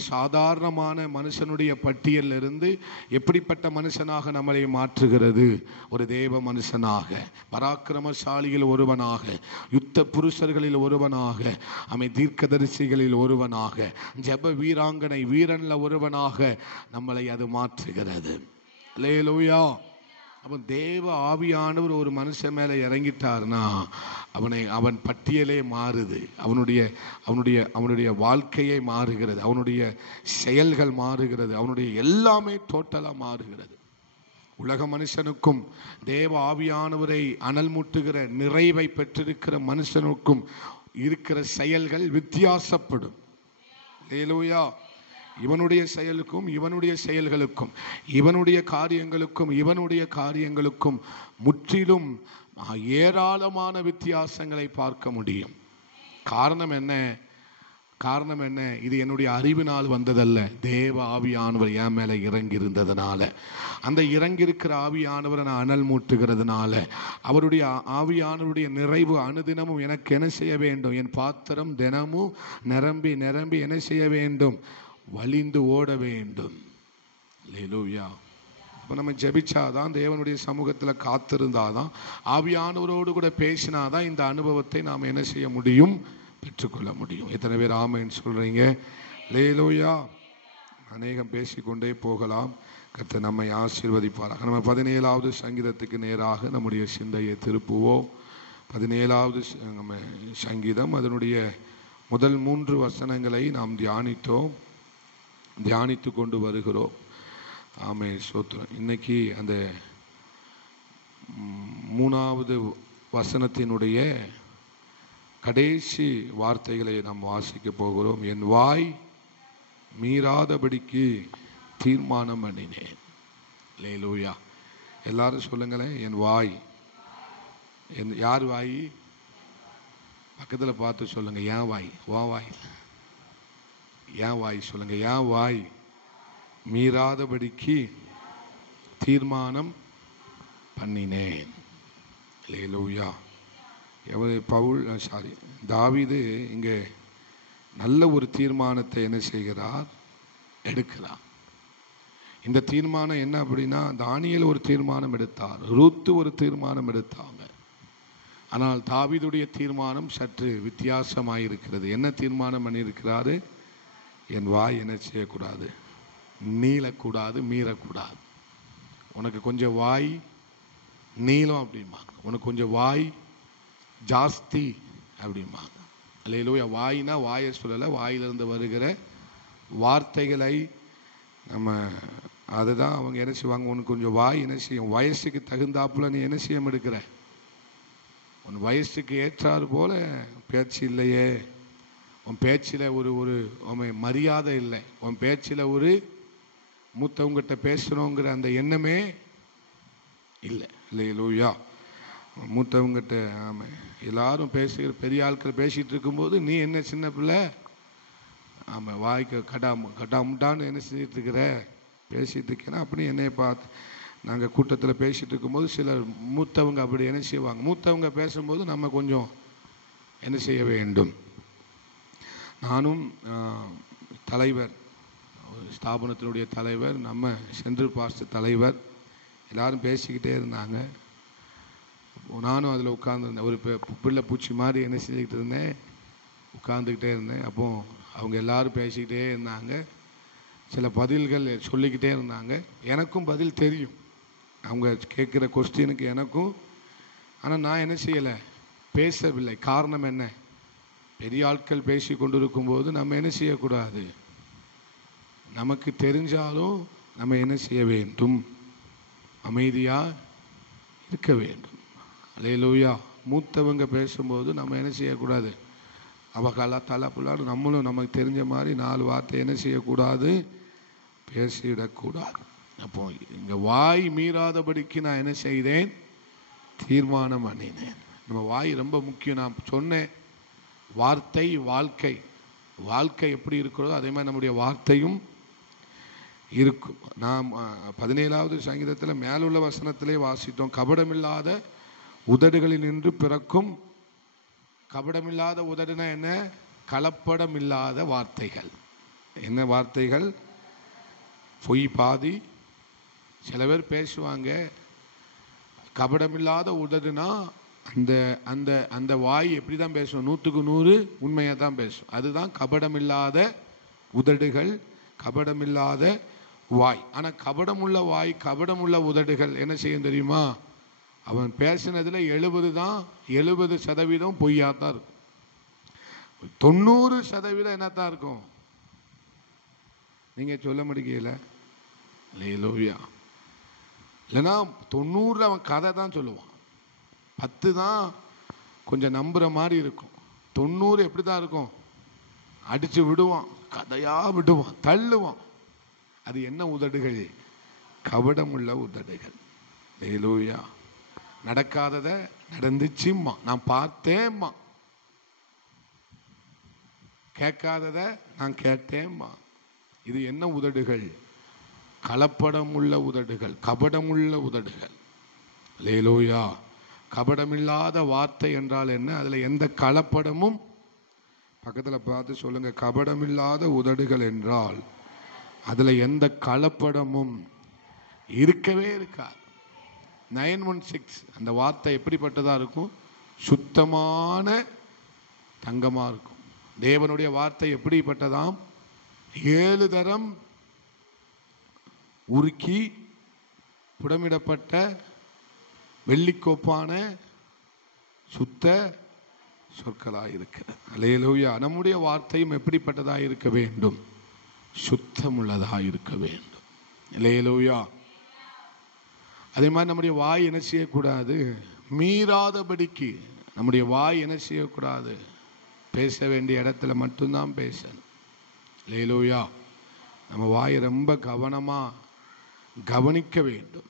சாதாரணமான மனுஷனுடைய பட்டியலில் இருந்து எப்படிப்பட்ட மனுஷனாக நம்மளை மாற்றுகிறது? ஒரு தேவ மனுஷனாக, பராக்கிரமசாலியில் ஒருவனாக, யுத்த புருஷர்களில் ஒருவனாக, தீர்க்கதரிசிகளில் ஒருவனாக, ஜெப வீராங்கனை வீரன்ல ஒருவனாக நம்மளை அது மாற்றுகிறது. அல்லேலூயா. அப்போ தேவ ஆவியானவர் ஒரு மனுஷன் மேலே இறங்கிட்டார்னா அவன் பட்டியலே மாறுது. அவனுடைய வாழ்க்கையே மாறுகிறது, அவனுடைய செயல்கள் மாறுகிறது, அவனுடைய எல்லாமே டோட்டலாக மாறுகிறது. உலக மனுஷனுக்கும் தேவ ஆவியானவரை அனல் மூட்டுகிற நிறைவை பெற்றிருக்கிற மனுஷனுக்கும் இருக்கிற செயல்கள் வித்தியாசப்படும். அல்லேலூயா. இவனுடைய செயலுக்கும் இவனுடைய செயல்களுக்கும், இவனுடைய காரியங்களுக்கும் முற்றிலும் ஏராளமான வித்தியாசங்களை பார்க்க முடியும். காரணம் என்ன? இது என்னுடைய அறிவினால் வந்ததல்ல, தேவ ஆவியானவர் என் மேல இறங்கி இருந்ததுனால. அந்த இறங்கியிருக்கிற ஆவியானவரை நான் அனல் மூட்டுகிறதுனால, அவருடைய ஆவியானவருடைய நிறைவு அனுதினமும் எனக்கு என்ன செய்ய வேண்டும்? என் பாத்திரம் தினமும் நிரம்பி என்ன செய்ய வேண்டும்? வழிந்து ஓட வேண்டும். அல்லேலூயா. இப்போ நம்ம ஜெபிச்சாதான், தேவனுடைய சமூகத்தில் காத்திருந்தாதான், ஆவியானவரோடு கூட பேசினாதான் இந்த அனுபவத்தை நாம் என்ன செய்ய முடியும்? பெற்றுக்கொள்ள முடியும். எத்தனை பேர் ஆமென் சொல்றீங்க? அல்லேலூயா. அநேகம் பேசிக்கொண்டே போகலாம். கர்த்தர் நம்மை ஆசீர்வதிப்பாராக. நம்ம 17வது சங்கீதத்துக்கு நேராக நம்முடைய சிந்தையை திருப்புவோம். 17வது சங்கீதம், அதனுடைய முதல் 3 வசனங்களை நாம் தியானித்து கொண்டு வருகிறோம். ஆமென், ஸ்தோத்திரம். இன்னைக்கு அந்த 3வது வசனத்தினுடைய கடைசி வார்த்தைகளை நாம் வாசிக்க போகிறோம். என் வாய் மீறாதபடிக்கு தீர்மானம் பண்ணினேன். அல்லேலூயா. எல்லாரும் சொல்லுங்களேன், என் வாய். யார் வாய்? பக்கத்தில் பார்த்து சொல்லுங்க, என் வாய். வா வாய், என் வாய் சொல்லுங்க. என் வாய் மீறாதபடிக்கு தீர்மானம் பண்ணினேன். அல்லேலூயா. தாவீது இங்கே நல்ல ஒரு தீர்மானத்தை என்ன செய்கிறார்? எடுக்கிறார். இந்த தீர்மானம் என்ன அப்படின்னா, தானியேல் ஒரு தீர்மானம் எடுத்தார், ரூத்து ஒரு தீர்மானம் எடுத்தாங்க. ஆனால் தாவீதுடைய தீர்மானம் சற்று வித்தியாசமாயிருக்கிறது. என்ன தீர்மானம் பண்ணியிருக்கிறாரு? என் வாய் என்ன செய்யக்கூடாது? நீளக்கூடாது, மீறக்கூடாது. உனக்கு கொஞ்சம் வாய் நீளம் அப்படிம்பாங்க, உனக்கு கொஞ்சம் வாய் ஜாஸ்தி அப்படிம்பாங்க. அல்லேலூயா. வாயினா வாயை சொல்லலை, வாயிலிருந்து வருகிற வார்த்தைகளை நம்ம அதுதான் அவங்க என்ன செய்வாங்க, உனக்கு கொஞ்சம் வாய் என்ன செய்யும், வயசுக்கு தகுந்தாப்புல நீ என்ன செய்ய எடுக்கிற, உன் வயசுக்கு ஏற்றாறு போல பேச்சு இல்லையே, உன் பேச்சில் ஒரு மரியாதை இல்லை, உன் பேச்சில் ஒரு மூத்தவங்கிட்ட பேசணுங்கிற அந்த எண்ணமே இல்லை. அல்லேலூயா. மூத்தவங்கிட்ட ஆமாம் எல்லாரும் பேசுகிற பெரிய ஆட்கள் பேசிகிட்டு இருக்கும்போது நீ என்ன சின்ன பிள்ளை, ஆமாம் வாய்க்கு கட்டாமுட்டான்னு என்ன செஞ்சிட்டு இருக்கிற, பேசிகிட்டு இருக்கேன்னா அப்படி என்னையை பார்த்து நாங்கள் கூட்டத்தில் பேசிகிட்டு இருக்கும்போது சிலர் மூத்தவங்க அப்படி என்ன செய்வாங்க, மூத்தவங்க பேசும்போது நம்ம கொஞ்சம் என்ன செய்ய வேண்டும். நானும் தலைவர், ஸ்தாபனத்தினுடைய தலைவர், நம்ம சென்ட்ரல் பாஸ்டர் தலைவர் எல்லாரும் பேசிக்கிட்டே இருந்தாங்க. நானும் அதில் உட்காந்துருந்தேன், ஒரு பிள்ளை பூச்சி மாதிரி என்ன செஞ்சுக்கிட்டு இருந்தேன், உட்காந்துக்கிட்டே இருந்தேன். அப்போ அவங்க எல்லாரும் பேசிக்கிட்டே இருந்தாங்க, சில பதில்கள் சொல்லிக்கிட்டே இருந்தாங்க. எனக்கும் பதில் தெரியும், அவங்க கேட்குற கொஸ்டினுக்கு எனக்கும். ஆனால் நான் என்ன செய்யலை, பேசவில்லை. காரணம் என்ன, பெரிய ஆட்கள் பேசி கொண்டு இருக்கும்போது நம்ம என்ன செய்யக்கூடாது, நமக்கு தெரிஞ்சாலும் நம்ம என்ன செய்ய வேண்டும், அமைதியாக இருக்க வேண்டும். அல்லேலூயா. மூத்தவங்க பேசும்போது நம்ம என்ன செய்யக்கூடாது, அவகளா தலை புள்ளாடு நம்மளும் நமக்கு தெரிஞ்ச மாதிரி 4 வார்த்தை என்ன செய்யக்கூடாது, பேசிடக்கூடாது. அப்போ இங்கே வாய் மீறாதபடிக்கு நான் என்ன செய்தேன், தீர்மானம் பண்ணினேன். நம்ம வாய் ரொம்ப முக்கியம். நான் சொன்னேன், வார்த்தை வாழ்க்கை, வாழ்க்கை எப்படி இருக்கிறதோ அதே மாதிரி நம்முடைய வார்த்தையும் இருக்கும். நாம் 17வது சங்கீதத்தில் மேலுள்ள வசனத்திலே வாசித்தோம், கபடமில்லாத உதடுகளில் நின்று பிறக்கும். கபடமில்லாத உதடுனா என்ன, கலப்படமில்லாத வார்த்தைகள். என்ன வார்த்தைகள், பொய் பாதி. சில பேர் பேசுவாங்க, கபடமில்லாத உதடுனா அந்த அந்த அந்த வாய் எப்படி தான் பேசும், 100க்கு 100 உண்மையாக தான் பேசும். அதுதான் கபடமில்லாத உதடுகள், கபடமில்லாத வாய். ஆனால் கபடமுள்ள வாய், கபடமுள்ள உதடுகள் என்ன செய்யும் தெரியுமா, அவன் பேசினதில் 70% பொய்யாக தான் இருக்கும், 90% என்னத்தான் இருக்கும், நீங்கள் சொல்ல முடியல. அல்லேலூயா. இல்லைன்னா 90 அவன் கதை தான் சொல்லுவான், 10 தான் கொஞ்சம் நம்புகிற மாதிரி இருக்கும், 90 எப்படி தான் இருக்கும், அடித்து விடுவான், கதையாக விடுவான், தள்ளுவான். அது என்ன உதடுகள், கபடமுள்ள உதடுகள். அல்லேலூயா. நடக்காதத நடந்துச்சும்மா, நான் பார்த்தேம்மா, கேட்காதத நான் கேட்டேம்மா. இது என்ன உதடுகள், கலப்படமுள்ள உதடுகள், கபடமுள்ள உதடுகள். அல்லேலூயா. கபடமில்லாத வார்த்தை என்றால் என்ன, அதில் எந்த கலப்படமும், பக்கத்தில் பார்த்து சொல்லுங்க, கபடமில்லாத உதடுகள் என்றால் அதில் எந்த கலப்படமும் இருக்கவே இருக்காது. 916 அந்த வார்த்தை எப்படிப்பட்டதாக இருக்கும், சுத்தமான தங்கமாக இருக்கும். தேவனுடைய வார்த்தை எப்படிப்பட்டதாம், 7 தரம் உருக்கி புடமிடப்பட்ட வெள்ளிக்கோப்பான சுத்த சொற்களாக இருக்கிறது. அல்லேலூயா. நம்முடைய வார்த்தையும் எப்படிப்பட்டதாக இருக்க வேண்டும், சுத்தமுள்ளதாக இருக்க வேண்டும். அல்லேலூயா. அதே மாதிரி நம்முடைய வாய் என்ன செய்யக்கூடாது, மீறாதபடிக்கு நம்முடைய வாய் என்ன செய்யக்கூடாது, பேச வேண்டிய இடத்துல மட்டும்தான் பேசணும். அல்லேலூயா. நம்ம வாயை ரொம்ப கவனமாக கவனிக்க வேண்டும்,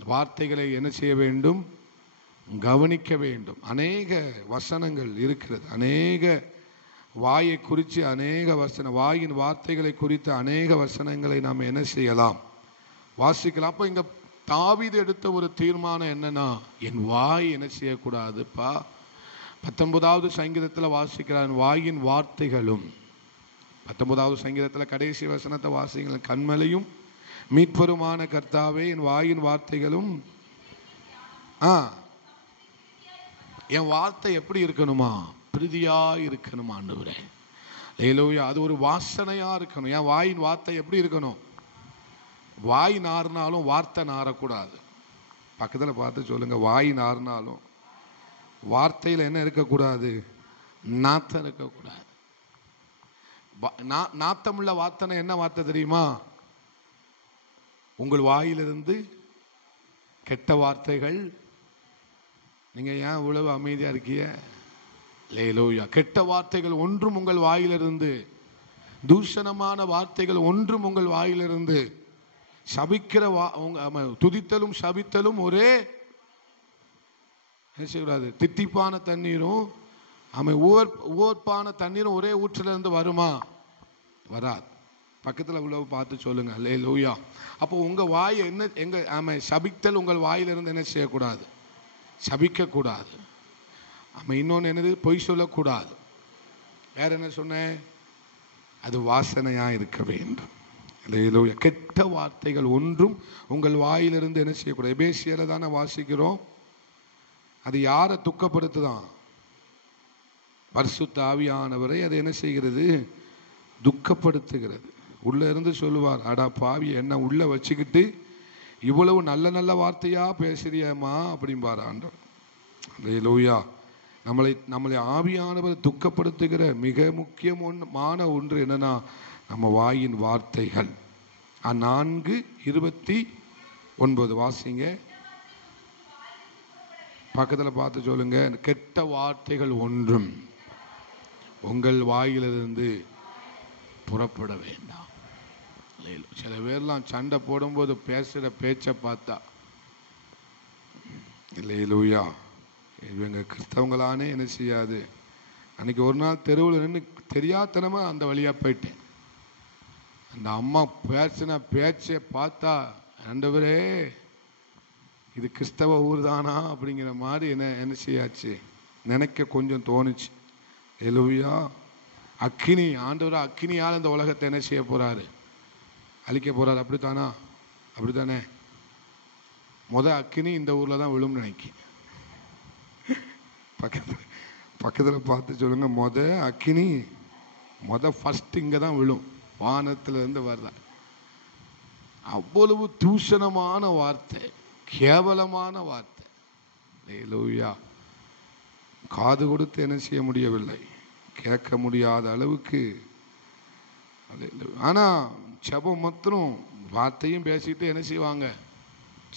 வார்த்தைகளை என்ன செய்ய வேண்டும், கவனிக்க வேண்டும். அநேக வசனங்கள் இருக்கிறது, அநேக வாயை குறித்து அநேக வசனம், வாயின் வார்த்தைகளை குறித்து அநேக வசனங்களை நாம் என்ன செய்யலாம், வாசிக்கலாம். அப்போ இங்கே தாவீது எடுத்த ஒரு தீர்மானம் என்னன்னா, என் வாய் என்ன செய்யக்கூடாதுப்பா. 19வது சங்கீதத்தில் வாசிக்கிறான், வாயின் வார்த்தைகளும். 19வது சங்கீதத்தில் கடைசி வசனத்தை வாசிக்கலாம், கண்மலையும் மீட்பருமான கர்த்தாவே என் வாயின் வார்த்தைகளும் என் வார்த்தை எப்படி இருக்கணுமா? பிரீதியா இருக்கணுமா ஆண்டவரே. அல்லேலூயா. அது ஒரு வாசனையா இருக்கணும். என் வாயின் வார்த்தை எப்படி இருக்கணும்? வாய் நார்னாலும் வார்த்தை நாரக்கூடாது. பக்கத்தில் பார்த்து சொல்லுங்க, வாய் நார்னாலும் வார்த்தையில் என்ன இருக்கக்கூடாது? நாத்தம் இருக்கக்கூடாது. நாத்தமுள்ள வார்த்தை என்ன வார்த்தை தெரியுமா? உங்கள் வாயிலிருந்து கெட்ட வார்த்தைகள். நீங்க ஏன் இவ்வளவு அமைதியா இருக்கீங்க? அல்லேலூயா. கெட்ட வார்த்தைகள் ஒன்றும் உங்கள் வாயிலிருந்து, தூஷணமான வார்த்தைகள் ஒன்றும் உங்கள் வாயிலிருந்து, சபிக்கிற துதித்தலும் சபித்தலும் ஒரே செய்யக்கூடாது. தித்திப்பான தண்ணீரும் உவர்ப்பான தண்ணீரும் ஒரே ஊற்றில இருந்து வருமா? வராது. பக்கத்தில் உள்ள பார்த்து சொல்லுங்க. அல்லேலூயா. அப்போ உங்க வாய் என்ன, எங்க சபித்தல் உங்கள் வாயிலிருந்து என்ன செய்யக்கூடாது? சபிக்க கூடாது. இன்னொன்று என்னது? பொய் சொல்லக்கூடாது. வேற என்ன சொன்னேன்? அது வாசனையா இருக்க வேண்டும். அல்லேலூயா. கெட்ட வார்த்தைகள் ஒன்றும் உங்கள் வாயிலிருந்து என்ன செய்யக்கூடாது. எபேசியல தானே வாசிக்கிறோம். அது யாரை துக்கப்படுத்துதான்? பரிசுத்த ஆவியானவரை அது என்ன செய்கிறது? துக்கப்படுத்துகிறது. உள்ள இருந்து சொல்லுவார், அடா பாவி, என்ன உள்ள வச்சுக்கிட்டு இவ்வளவு நல்ல நல்ல வார்த்தையா பேசுறியம்மா அப்படிம்பார் ஆண்டவர். அல்லேலூயா. நம்மளை ஆவியானவர் துக்கப்படுத்துகிற மிக முக்கியமான ஒன்று என்னன்னா, நம்ம வாயின் வார்த்தைகள். 4:29 வாசிங்க. பக்கத்தில் பார்த்து சொல்லுங்க, கெட்ட வார்த்தைகள் ஒன்றும் உங்கள் வாயிலிருந்து புறப்பட வேண்டாம். சில பேர்லாம் சண்டை போடும்போது பேசுகிற பேச்சை பார்த்தா, அல்லேலூயா, இவங்க கிறிஸ்தவங்களானே என்ன செய்யாது. அன்னைக்கு ஒரு நாள் தெருவில் நின்று தெரியாதனமா அந்த வழியாக போயிட்டேன். அந்த அம்மா பேசின பேச்சை பார்த்தா, ஆண்டவரே இது கிறிஸ்தவ ஊர் தானா அப்படிங்கிற மாதிரி என்ன செய்யாச்சு, நினைக்க கொஞ்சம் தோணுச்சு. அல்லேலூயா. அக்கினி, ஆண்டவர் அக்கினியால் இந்த உலகத்தை என்ன செய்ய போறாரு? அழிக்க போறாரு. அப்படித்தானா? அப்படித்தானே? அக்கினி இந்த ஊர்ல தான் விழும் நினைக்கி. பக்கத்தில் பார்த்து சொல்லுங்க, அக்கினி ஃபர்ஸ்ட் இங்க தான் விழும். வானத்துல இருந்து வர்ற அவ்வளவு தூஷணமான வார்த்தை, கேவலமான வார்த்தை. அல்லேலூயா. காது கொடுத்து என்ன செய்ய முடியவில்லை, கேட்க முடியாத அளவுக்கு. ஆனா ஜெபம் மாத்திரம், வார்த்தையும் பேசிட்டு என்ன செய்வாங்க?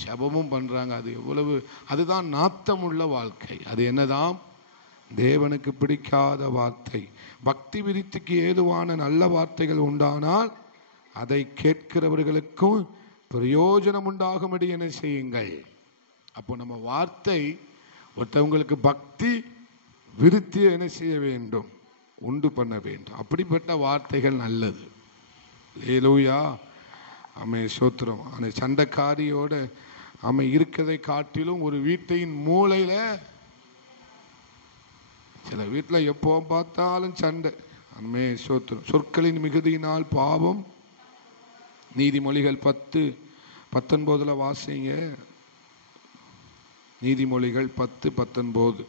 ஜெபமும் பண்றாங்க. அது எவ்வளவு, அதுதான் நாத்தமுள்ள வாழ்க்கை. அது என்னதான்? தேவனுக்கு பிடிக்காத வார்த்தை. பக்தி விருத்திக்கு ஏதுவான நல்ல வார்த்தைகள் உண்டானால் அதை கேட்கிறவர்களுக்கும் பிரயோஜனம் உண்டாகும்படி என்ன செய்யுங்கள். அப்போ நம்ம வார்த்தை ஒருத்தவங்களுக்கு பக்தி விருத்தியை என்ன செய்ய வேண்டும்? உண்டு பண்ண வேண்டும். அப்படிப்பட்ட வார்த்தைகள் நல்லது. அல்லேலூயா. சோத்திரம். அந்த சண்டைக்காரியோட இருக்கிறதை காட்டிலும் ஒரு வீட்டின் மூலையில, சில வீட்டில் எப்போ பார்த்தாலும் சண்டை. சோத்திரம். சொற்களின் மிகுதியினால் பாவம். நீதிமொழிகள் 10:19 வாசிங்க. நீதிமொழிகள் 10:19.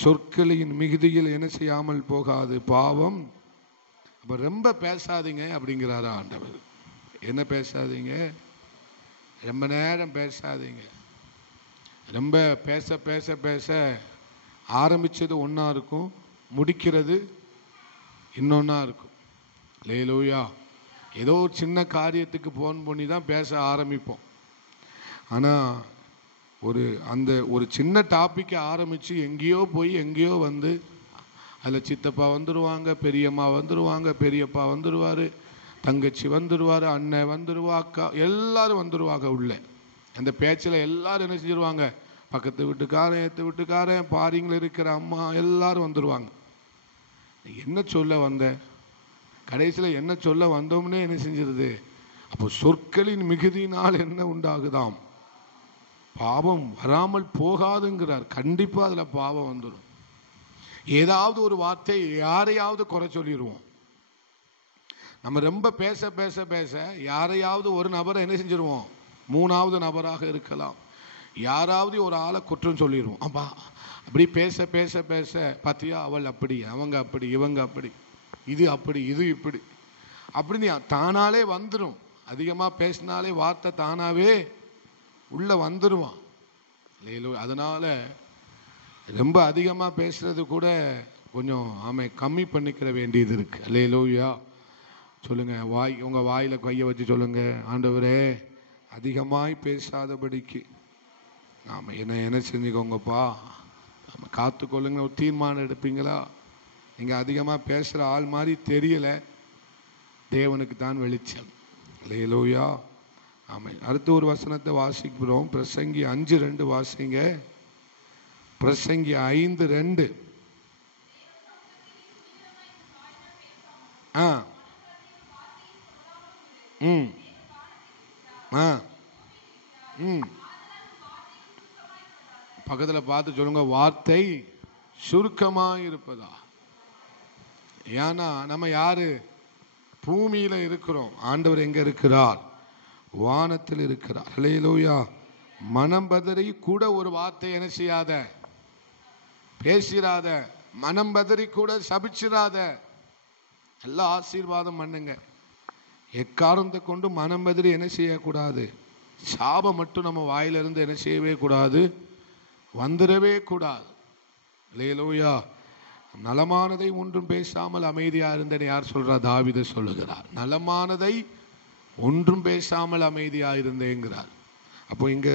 சொற்களின் மிகுதியில் என்ன செய்யாமல் போகாது பாவம். அப்ப ரொம்ப பேசாதீங்க அப்படிங்கிறாரு ஆண்டவர். என்ன பேசாதீங்க? ரொம்ப நேரம் பேசாதீங்க. ரொம்ப பேச பேச பேச ஆரம்பிச்சது ஒன்றா இருக்கும், முடிக்கிறது இன்னொன்னா இருக்கும். அல்லேலூயா. ஏதோ ஒரு சின்ன காரியத்துக்கு ஃபோன் பண்ணி தான் பேச ஆரம்பிப்போம். ஆனால் ஒரு சின்ன டாப்பிக்கை ஆரம்பித்து எங்கேயோ போய் எங்கேயோ வந்து, அதில் சித்தப்பா வந்துடுவாங்க, பெரியம்மா வந்துடுவாங்க, பெரியப்பா வந்துடுவார், தங்கச்சி வந்துடுவார், அண்ணன் வந்துடுவா, அக்கா எல்லாரும் வந்துடுவாங்க உள்ளே. அந்த பேச்சில் எல்லாரும் என்ன செஞ்சிருவாங்க? பக்கத்து வீட்டுக்காரன், ஏற்ற வீட்டுக்காரன், பாரிங்கில் இருக்கிற அம்மா எல்லாரும் வந்துடுவாங்க. என்ன சொல்ல வந்த, கடைசியில் என்ன சொல்ல வந்தோம்னே என்ன செஞ்சிருது? அப்போ சொற்களின் மிகுதியினால் என்ன உண்டாகுதாம்? பாவம் வராமல் போகாதுங்கிறார். கண்டிப்பாக அதில் பாவம் வந்துடும். ஏதாவது ஒரு வார்த்தை யாரையாவது குறை சொல்லிடுவோம். நம்ம ரொம்ப பேச பேச பேச யாரையாவது ஒரு நபரை என்ன செஞ்சிருவோம்? மூணாவது நபராக இருக்கலாம், யாராவது ஒரு ஆளை குற்றம் சொல்லிடுவோம். அப்பா அப்படி பேச பேச பேச பார்த்தியா அவள் அப்படி, அவங்க அப்படி, இவங்க அப்படி, இது அப்படி, இது இப்படி அப்படின்னு தானாலே வந்துடும். அதிகமாக பேசினாலே வார்த்தை தானாவே உள்ள வந்துடுவான். அதனால ரொம்ப அதிகமாக பேசுறது கூட கொஞ்சம் கம்மி பண்ணிக்கிற வேண்டியது இருக்கு. அல்லேலூயா சொல்லுங்க. உங்கள் வாயில் கையை வச்சு சொல்லுங்க, ஆண்டவரே அதிகமாய் பேசாதபடிக்கு என்ன செஞ்சுக்கோங்கப்பா, காத்துக்கொள்ளுங்க. ஒரு தீர்மானம் எடுப்பீங்களா? நீங்கள் அதிகமாக பேசுகிற ஆள் மாதிரி தெரியல, தேவனுக்கு தான் வெளிச்சம். அல்லேலூயா ஆமென். அடுத்த ஒரு வசனத்தை வாசிக்கிறோம். பிரசங்கி 5:2 வாசிங்க. பிரசங்கி 5:2. பக்கத்தில் பார்த்து சொல்லுங்க, வார்த்தை சுருக்கமாக இருப்பதா. ஏன்னா நம்ம யாரு? பூமியில இருக்கிறோம். ஆண்டவர் எங்க இருக்கிறார்? வானத்தில் இருக்கிறார். அல்லேலூயா. மனம் பதறி கூட ஒரு வார்த்தை என்ன செய்யாத, பேசிராத. மனம் பதறி கூட சபிச்சிராத. எல்லாம் ஆசீர்வாதம் பண்ணுங்க. எக்காரணத்தை கொண்டு மனம் பதறி என்ன செய்யக்கூடாது? சாபம் மட்டும் நம்ம வாயிலிருந்து என்ன செய்யவே கூடாது, வந்துடவே கூடாது. அல்லேலூயா. நலமானதை ஒன்றும் பேசாமல் அமைதியா இருந்தேன் யார் சொல்றா? தாவீது சொல்லுகிறார். நலமானதை ஒன்றும் பேசாமல் அமைதியா இருந்தேங்கிறார். அப்போ இங்க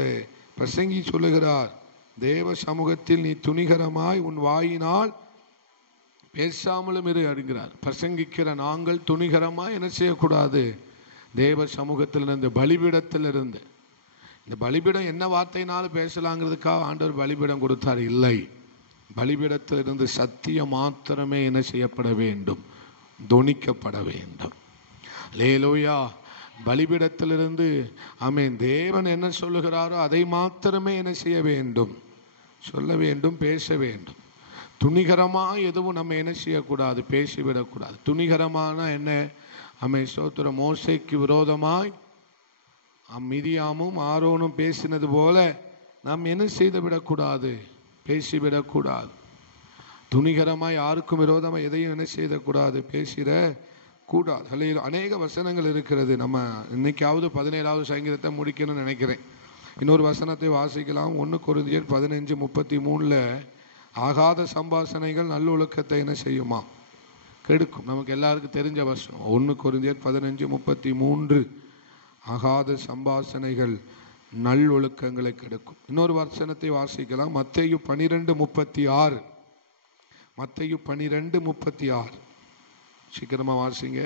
பிரசங்கி சொல்லுகிறார், தேவ சமூகத்தில் நீ துணிகரமாய் உன் வாயினால் பேசாமலும் இரு அப்படிங்கிறார். பிரசங்கிக்கிற நாங்கள் துணிகரமாய் என்ன செய்யக்கூடாது? தேவ சமூகத்திலிருந்து, பலிபீடத்திலிருந்து. இந்த பலிபீடம் என்ன வார்த்தையினாலும் பேசலாங்கிறதுக்காக ஆண்டவர் பலிபீடம் கொடுத்தார்? இல்லை. பலிபீடத்திலிருந்து சத்தியம் மாத்திரமே என்ன செய்யப்பட வேண்டும்? தொனிக்கப்பட வேண்டும். அல்லேலூயா. பலிபீடத்திலிருந்து ஆமென், தேவன் என்ன சொல்லுகிறாரோ அதை மாத்திரமே என்ன செய்ய வேண்டும்? சொல்ல வேண்டும், பேச வேண்டும். துணிகரமாக எதுவும் நம்ம என்ன செய்யக்கூடாது? பேசிவிடக்கூடாது. துணிகரமான என்ன? ஸ்தோத்திர மோசேக்கு விரோதமாய் மிதியாமும் ஆரோனும் பேசினது போல நாம் என்ன செய்து விடக்கூடாது? பேசிவிடக்கூடாது. துணிகரமாய் யாருக்கும் விரோதமாக எதையும் என்ன செய்யக்கூடாது? பேசிட கூடாது. அல்ல, அநேக வசனங்கள் இருக்கிறது. நம்ம இன்னைக்காவது 17வது சங்கீதத்தை முடிக்கணும்னு நினைக்கிறேன். இன்னொரு வசனத்தை வாசிக்கலாம். 1 கொரிந்தியர் 15:33 ஆகாத சம்பாஷணைகள் நல்லொழுக்கத்தை என்ன செய்யுமா? கெடுக்கும். நமக்கு எல்லாருக்கும் தெரிஞ்ச வசனம் 1 கொரிந்தியர் 15:33 ஆகாத சம்பாஷணைகள் நல்லொழுக்கங்களை கெடுக்கும். இன்னொரு வசனத்தை வாசிக்கலாம். மத்தேயு 12:36. மத்தேயு 12:36 சீக்கிரமா வாசிங்க.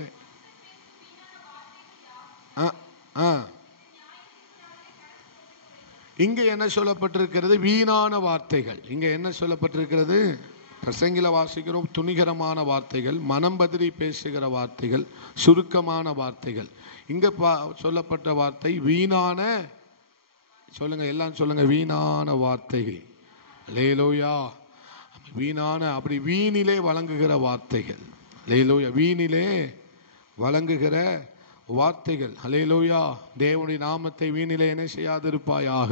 இங்க என்ன சொல்லப்பட்டிருக்கிறது? வீணான வார்த்தைகள். இங்க என்ன சொல்லப்பட்டிருக்கிறது? பிரசங்கில வாசிக்கிறோம், துணிகரமான வார்த்தைகள், மனம் பதறி பேசுகிற வார்த்தைகள், சுருக்கமான வார்த்தைகள். இங்க சொல்லப்பட்ட வார்த்தை வீணான, சொல்லுங்க எல்லாம் சொல்லுங்க, வீணான வார்த்தைகள். அல்லேலூயா. வீணான, அப்படி வீணிலே வழங்குகிற வார்த்தைகள். அல்லேலூயா. வீணிலே வழங்குகிற வார்த்தைகள். அல்லேலூயா. தேவனுடைய நாமத்தை வீணிலே என்ன செய்யாதிருப்பாயாக,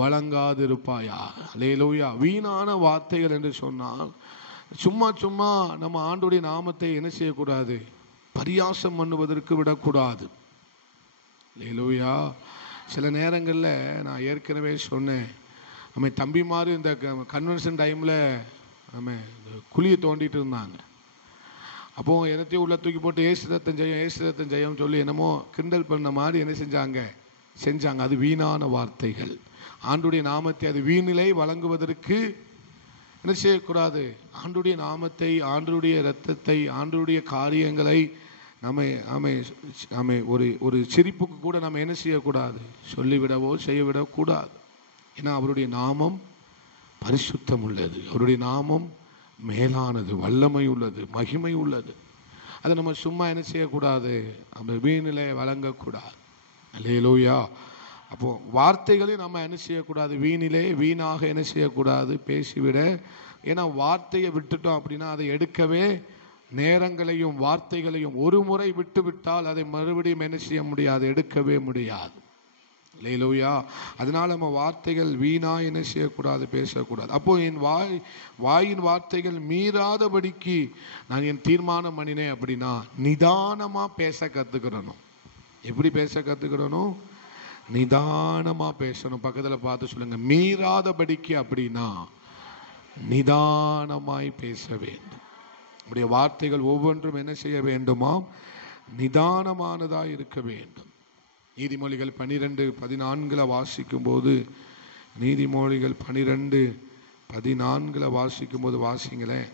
வழங்காதிருப்பாயாக. அல்லேலூயா. வீணான வார்த்தைகள் என்று சொன்னால் சும்மா சும்மா நம்ம ஆண்டுடைய நாமத்தை என்ன செய்யக்கூடாது? பரியாசம் பண்ணுவதற்கு விடக்கூடாது. அல்லேலூயா. சில நேரங்களில் நான் ஏற்கனவே சொன்னேன், நம்ம தம்பிமாரு இந்த கன்வென்ஷன் டைமில் நம்ம குழியை தோண்டிட்டு இருந்தாங்க. அப்போ என்னத்தையும் உள்ள தூக்கி போட்டு ஏசு ரத்தம் ஜெயம், ஏசு ரத்தம் ஜெயம் சொல்லி என்னமோ கிண்டல் பண்ண மாதிரி என்ன செஞ்சாங்க. அது வீணான வார்த்தைகள். ஆண்டுடைய நாமத்தை அது வீணிலை வழங்குவதற்கு என்ன செய்யக்கூடாது? ஆண்டுடைய நாமத்தை, ஆண்டுடைய இரத்தத்தை, ஆண்டுடைய காரியங்களை நம்ம ஒரு சிரிப்புக்கு கூட நம்ம என்ன செய்யக்கூடாது? சொல்லிவிடவோ செய்யவிடக்கூடாது. ஏன்னா அவருடைய நாமம் பரிசுத்தம் உள்ளது, அவருடைய நாமம் மேலானது, வல்லமை உள்ளது, மகிமை உள்ளது. அதை நம்ம சும்மா என்ன செய்யக்கூடாது? நம்ம வீணிலே வழங்கக்கூடாது. அல்லேலூயா. அப்போ வார்த்தைகளையும் நம்ம என்ன செய்யக்கூடாது? வீணாக என்ன செய்யக்கூடாது? பேசிவிட. ஏன்னா வார்த்தையை விட்டுட்டோம் அப்படின்னா அதை எடுக்கவே நேரங்களையும் வார்த்தைகளையும் ஒரு முறை விட்டு விட்டால் அதை மறுபடியும் என்ன செய்ய முடியாது? எடுக்கவே முடியாது. அல்லேலூயா. அதனால நம்ம வார்த்தைகள் வீணா என்ன செய்யக்கூடாது, பேசக்கூடாது. அப்போ என் வாயின் வார்த்தைகள் மீறாதபடிக்கு நான் என் தீர்மானம் பண்ணினேன் அப்படின்னா நிதானமா பேச கத்துக்கிறணும். எப்படி பேச கத்துக்கிறணும்? நிதானமா பேசணும். பக்கத்துல பார்த்து சொல்லுங்க, மீறாதபடிக்கு அப்படின்னா நிதானமாய் பேச வேண்டும். நம்முடைய வார்த்தைகள் ஒவ்வொன்றும் என்ன செய்ய வேண்டுமாம்? நிதானமானதாய் இருக்க வேண்டும். நீதிமொழிகள் 12:14 வாசிக்கும் போது, நீதிமொழிகள் 12:14 வாசிக்கும் போது வாசிங்களேன்.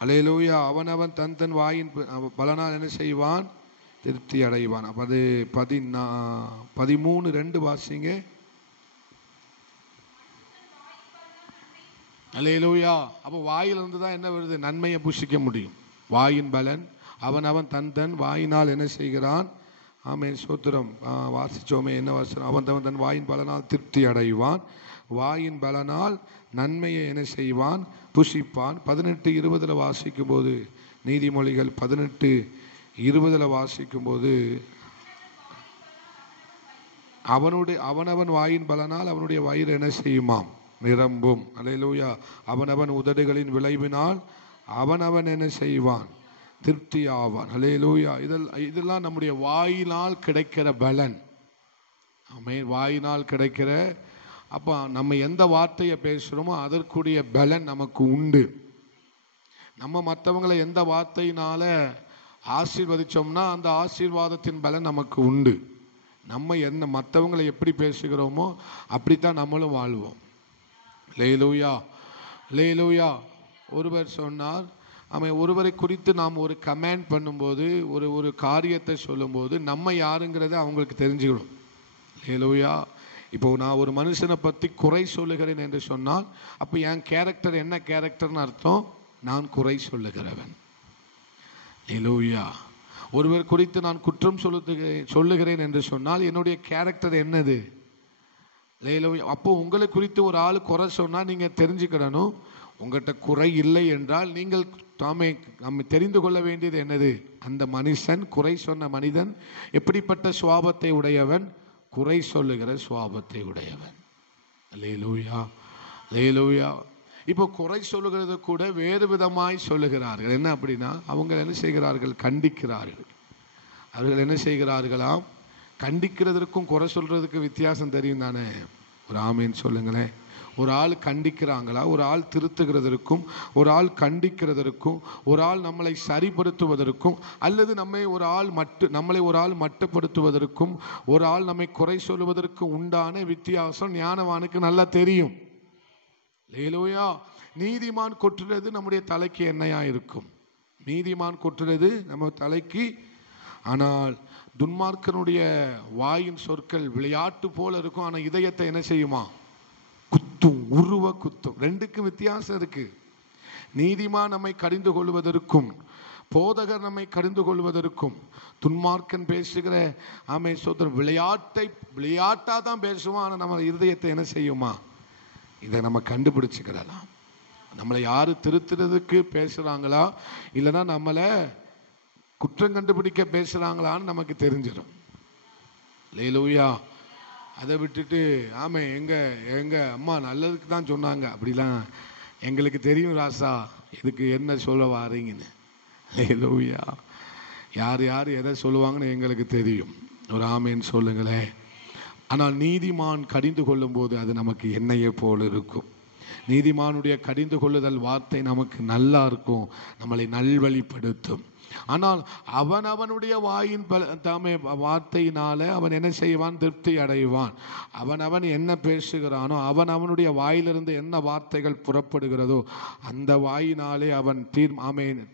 அல்லேலூயா. அவனவன் தன் தன் வாயின் பலனால் என்ன செய்வான்? திருப்தி அடைவான். அப்ப அது 13:2 வாசிங்க. அல்லேலூயா. அப்போ வாயிலிருந்து தான் என்ன வருது? நன்மையை புசிக்க முடியும். வாயின் பலன் அவன் தன் தன் வாயினால் என்ன செய்கிறான்? ஆமென், ஸ்தோத்திரம். வாசிச்சோமே, என்ன வாசனம்? அவன் தன் வாயின் பலனால் திருப்தி அடைவான், வாயின் பலனால் நன்மையை என்ன செய்வான்? புசிப்பான். 18:20 வாசிக்கும் போது, நீதிமொழிகள் 18:20 வாசிக்கும் போது, அவனவன் வாயின் பலனால் அவனுடைய வயிறு என்ன செய்யுமாம்? நிரம்பும். அல்லேலூயா. அவனவன் உதடுகளின் விளைவினால் அவனவன் என்ன செய்வான்? திருப்தி ஆவான். அல்லேலூயா. இதெல்லாம் நம்முடைய வாயினால் கிடைக்கிற பலன். ஆமென். வாயினால் கிடைக்கிற, அப்போ நம்ம எந்த வார்த்தையை பேசுகிறோமோ அதற்குரிய பலன் நமக்கு உண்டு. நம்ம மற்றவங்களை எந்த வார்த்தையினால ஆசீர்வதிச்சோம்னா அந்த ஆசீர்வாதத்தின் பலன் நமக்கு உண்டு. நம்ம என்ன மற்றவங்களை எப்படி பேசுகிறோமோ அப்படித்தான் நம்மளும் வாழ்வோம். அல்லேலூயா, அல்லேலூயா. ஒருவர் சொன்னார், அவன் ஒருவரை குறித்து நாம் ஒரு கமெண்ட் பண்ணும்போது, ஒரு காரியத்தை சொல்லும்போது நம்ம யாருங்கிறத அவங்களுக்கு தெரிஞ்சுக்கணும். அல்லேலூயா. இப்போ நான் ஒரு மனுஷனை பற்றி குறை சொல்லுகிறேன் என்று சொன்னால் அப்போ என் கேரக்டர் என்ன கேரக்டர்னு அர்த்தம்? நான் குறை சொல்லுகிறவன். அல்லேலூயா. ஒருவர் குறித்து நான் குற்றம் சொல்லுகிறேன் என்று சொன்னால் என்னுடைய கேரக்டர் என்னது? அல்லேலூயா. அப்போ உங்களை குறித்து ஒரு ஆள் குறை சொன்னால் நீங்கள் தெரிஞ்சுக்கிடணும், உங்கள்கிட்ட குறை இல்லை என்றால் நீங்கள் நம்ம தெரிந்து கொள்ள வேண்டியது என்னது? அந்த மனுஷன், குறை சொன்ன மனிதன் எப்படிப்பட்ட சுவாபத்தை உடையவன்? குறை சொல்லுகிற சுவாபத்தை உடையவன். அல்லேலூயா, அல்லேலூயா. இப்போ குறை சொல்லுகிறது கூட வேறு விதமாய் சொல்லுகிறார்கள். என்ன அப்படின்னா, அவங்க என்ன செய்கிறார்கள்? கண்டிக்கிறார்கள். அவர்கள் என்ன செய்கிறார்களாம்? கண்டிக்கிறதுக்கும் குறை சொல்றதுக்கு வித்தியாசம் தெரியும் தானே? ஒரு ஆமீன் சொல்லுங்களேன். ஒரு ஆள் கண்டிக்கிறாங்களா? ஒரு ஆள் திருத்துகிறதற்கும், ஒரு ஆள் கண்டிக்கிறதற்கும், ஒரு ஆள் நம்மளை சரிப்படுத்துவதற்கும், அல்லது நம்மளை ஒரு ஆள் மட்டுப்படுத்துவதற்கும், ஒரு ஆள் நம்மை குறை சொல்வதற்கு உண்டான வித்தியாசம் ஞானவானுக்கு நல்லா தெரியும். அல்லேலூயா. நீதிமான் கொட்டுறது நம்முடைய தலைக்கு எண்ணெயா இருக்கும். நீதிமான் கொட்டுறது நம்ம தலைக்கு. ஆனால் துன்மார்க்கனுடைய வாயின் சொற்கள் விளையாட்டு போல இருக்கும், ஆனால் இதயத்தை என்ன செய்யுமா? குத்தும், உருவ குத்தும். ரெண்டுக்கும் வித்தியாசம் இருக்கு. நீதிமான் நம்மை கடிந்து கொள்வதற்கும், போதகர் நம்மை கடிந்து கொள்வதற்கும், துன்மார்க்கன் பேசுகிற ஆமை சோதரன் விளையாட்டா தான் பேசுவான், ஆனால் நம்ம இருதயத்தை என்ன செய்யுமா? இதை நம்ம கண்டுபிடிச்சுக்கிடலாம். நம்மளை யாரு திருத்துறதுக்கு பேசுறாங்களா இல்லைன்னா நம்மளை குற்றம் கண்டுபிடிக்க பேசுறாங்களான்னு நமக்கு தெரிஞ்சிடும். அல்லேலூயா. அதை விட்டுட்டு ஆமே எங்க அம்மா நல்லதுக்கு தான் சொன்னாங்க அப்படிலாம் எங்களுக்கு தெரியும் ராசா, இதுக்கு என்ன சொல்ல வாரீங்கன்னு. அல்லேலூயா. யார் யார் எதை சொல்லுவாங்கன்னு எங்களுக்கு தெரியும். ஒரு ஆமேன்னு சொல்லுங்களேன். ஆனால் நீதிமான் கடிந்து கொள்ளும் போது அது நமக்கு எண்ணெயை போல் இருக்கும். நீதிமானுடைய கடிந்து கொள்ளுதல் வார்த்தை நமக்கு நல்லா இருக்கும், நம்மளை நல்வழிப்படுத்தும். ஆனால் அவனுடைய வாயின் வார்த்தையினால அவன் என்ன செய்வான்? திருப்தி அடைவான். அவன் என்ன பேசுகிறானோ, அவனுடைய வாயிலிருந்து என்ன வார்த்தைகள் புறப்படுகிறதோ அந்த வாயினாலே அவன்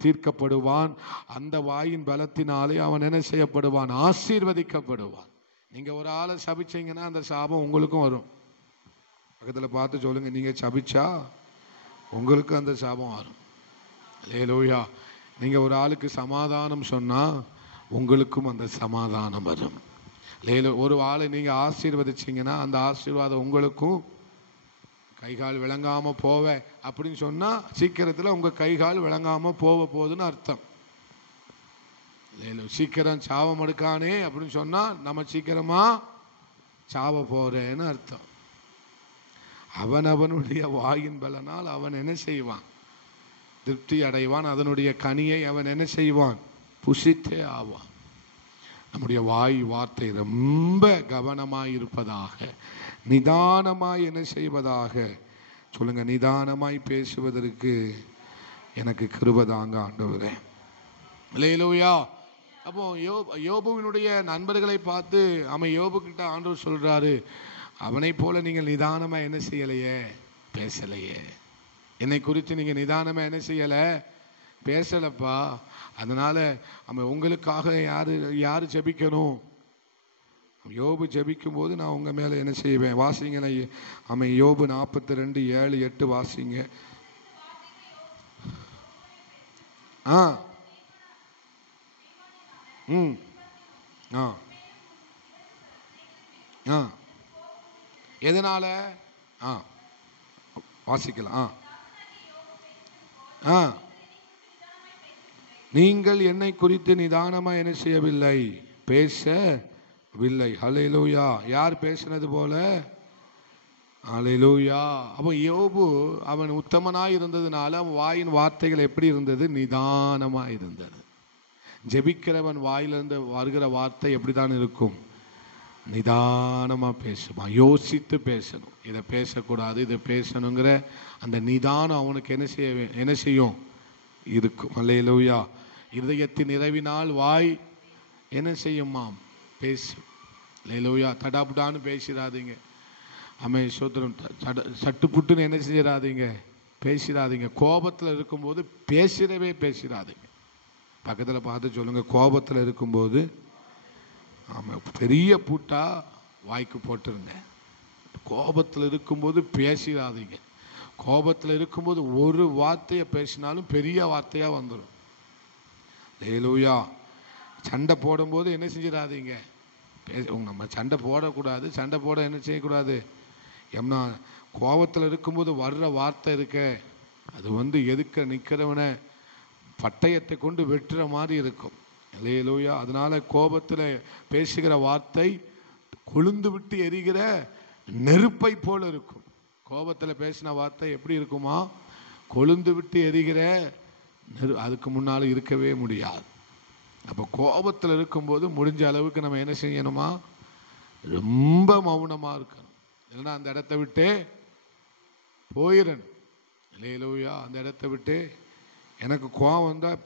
தீர்க்கப்படுவான். அந்த வாயின் பலத்தினாலே அவன் என்ன செய்யப்படுவான்? ஆசீர்வதிக்கப்படுவான். நீங்க ஒரு ஆளை சபிச்சீங்கன்னா அந்த சாபம் உங்களுக்கும் வரும். பக்கத்தில் பார்த்து சொல்லுங்க, நீங்க சபிச்சா உங்களுக்கு அந்த சாபம் வரும். அல்லேலூயா. நீங்க ஒரு ஆளுக்கு சமாதானம் சொன்னா உங்களுக்கும் அந்த சமாதானம் வரும். ஒரு ஆளை நீங்க ஆசீர்வதிச்சீங்கன்னா அந்த ஆசீர்வாதம் உங்களுக்கும். கைகால் விளங்காம போவ அப்படின்னு சொன்னா சீக்கிரத்தில் உங்க கைகால் விளங்காம போக போகுதுன்னு அர்த்தம். சீக்கிரம் சாவம் எடுக்கானே அப்படின்னு சொன்னா நம்ம சீக்கிரமா சாவ போறேன்னு அர்த்தம். அவனுடைய வாயின் பலனால் அவன் என்ன செய்வான்? திருப்தி அடைவான். அதனுடைய கனியை அவன் என்ன செய்வான்? புசித்தே ஆவான். நம்முடைய வாய் வார்த்தை ரொம்ப கவனமாய் இருப்பதாக, நிதானமாய் என்ன செய்வதாக சொல்லுங்க. நிதானமாய் பேசுவதற்கு எனக்கு கிருபை தாங்க ஆண்டவரே. அல்லேலூயா. அப்போ யோபுவினுடைய நண்பர்களை பார்த்து அவன் யோபு கிட்ட ஆண்டவர் சொல்றாரு, அவனை போல நீங்கள் நிதானமா என்ன செய்யலையே, பேசலையே. என்னை குறித்து நீங்க நிதானமா என்ன செய்யல, பேசலப்பா. அதனால அவன் உங்களுக்காக யாரு ஜெபிக்கணும்? யோபு ஜெபிக்கும் போது நான் உங்க மேல என்ன செய்வேன்? வாசிங்க. அவன் யோபு 42:7-8 வாசிங்க. எதனால? வாசிக்கலாம். நீங்கள் என்னை குறித்து நிதானமா என்ன செய்யவில்லை, பேசவில்லை. ஹல்லேலூயா. யார் பேசினது போல? ஹல்லேலூயா. அப்போ யோபு அவன் உத்தமனாய் இருந்ததுனால அவன் வாயின் வார்த்தைகள் எப்படி இருந்தது? நிதானமா இருந்தது. ஜெபிக்கிறவன் வாயிலிருந்து வருகிற வார்த்தை எப்படிதான் இருக்கும்? நிதானமா பேசுமா, யோசித்து பேசணும். இதை பேசக்கூடாது, இதை பேசணுங்கிற அந்த நிதானம் அவனுக்கு என்ன செய்யும்? இருக்கும். அல்லேலூயா. இருதயத்தின் நிறைவினால் வாய் என்ன செய்யுமாம்? பேசும். அல்லேலூயா. தடாபுடான்னு பேசிடாதீங்க. சோத்திரம். சட்டுப்புட்டுன்னு என்ன செய்யறாதீங்க, பேசிடாதீங்க. கோபத்தில் இருக்கும்போது பேசிடாதீங்க. பக்கத்தில் பார்த்து சொல்லுங்க, கோபத்தில் இருக்கும்போது பெரிய பூட்டா வாய்க்கு போட்டுருங்க. கோபத்தில் இருக்கும்போது பேசிடாதீங்க. கோபத்தில் இருக்கும்போது ஒரு வார்த்தையை பேசினாலும் பெரிய வார்த்தையா வந்துடும். அல்லேலூயா. சண்டை போடும்போது என்ன செஞ்சிடாதீங்க, நம்ம சண்டை போடக்கூடாது. சண்டை போட என்ன செய்யக்கூடாது? ஏன்னா கோபத்தில் இருக்கும்போது வர்ற வார்த்தை இருக்க, அது எதுக்க நிற்கிறவனை பட்டயத்தை கொண்டு வெட்டுற மாதிரி இருக்கும். அல்லேலூயா. அதனால கோபத்தில் பேசுகிற வார்த்தை கொழுந்து விட்டு எரிகிற நெருப்பை போல இருக்கும். கோபத்தில் பேசின வார்த்தை எப்படி இருக்குமா? கொழுந்து விட்டு எரிகிற அதுக்கு முன்னால் இருக்கவே முடியாது. அப்போ கோபத்தில் இருக்கும்போது முடிஞ்ச அளவுக்கு நம்ம என்ன செய்யணுமா? ரொம்ப மௌனமா இருக்கணும். இல்லைன்னா அந்த இடத்த விட்டு போயிடணும். அல்லேலூயா. அந்த இடத்த விட்டு எனக்கு கோபம் வந்தால்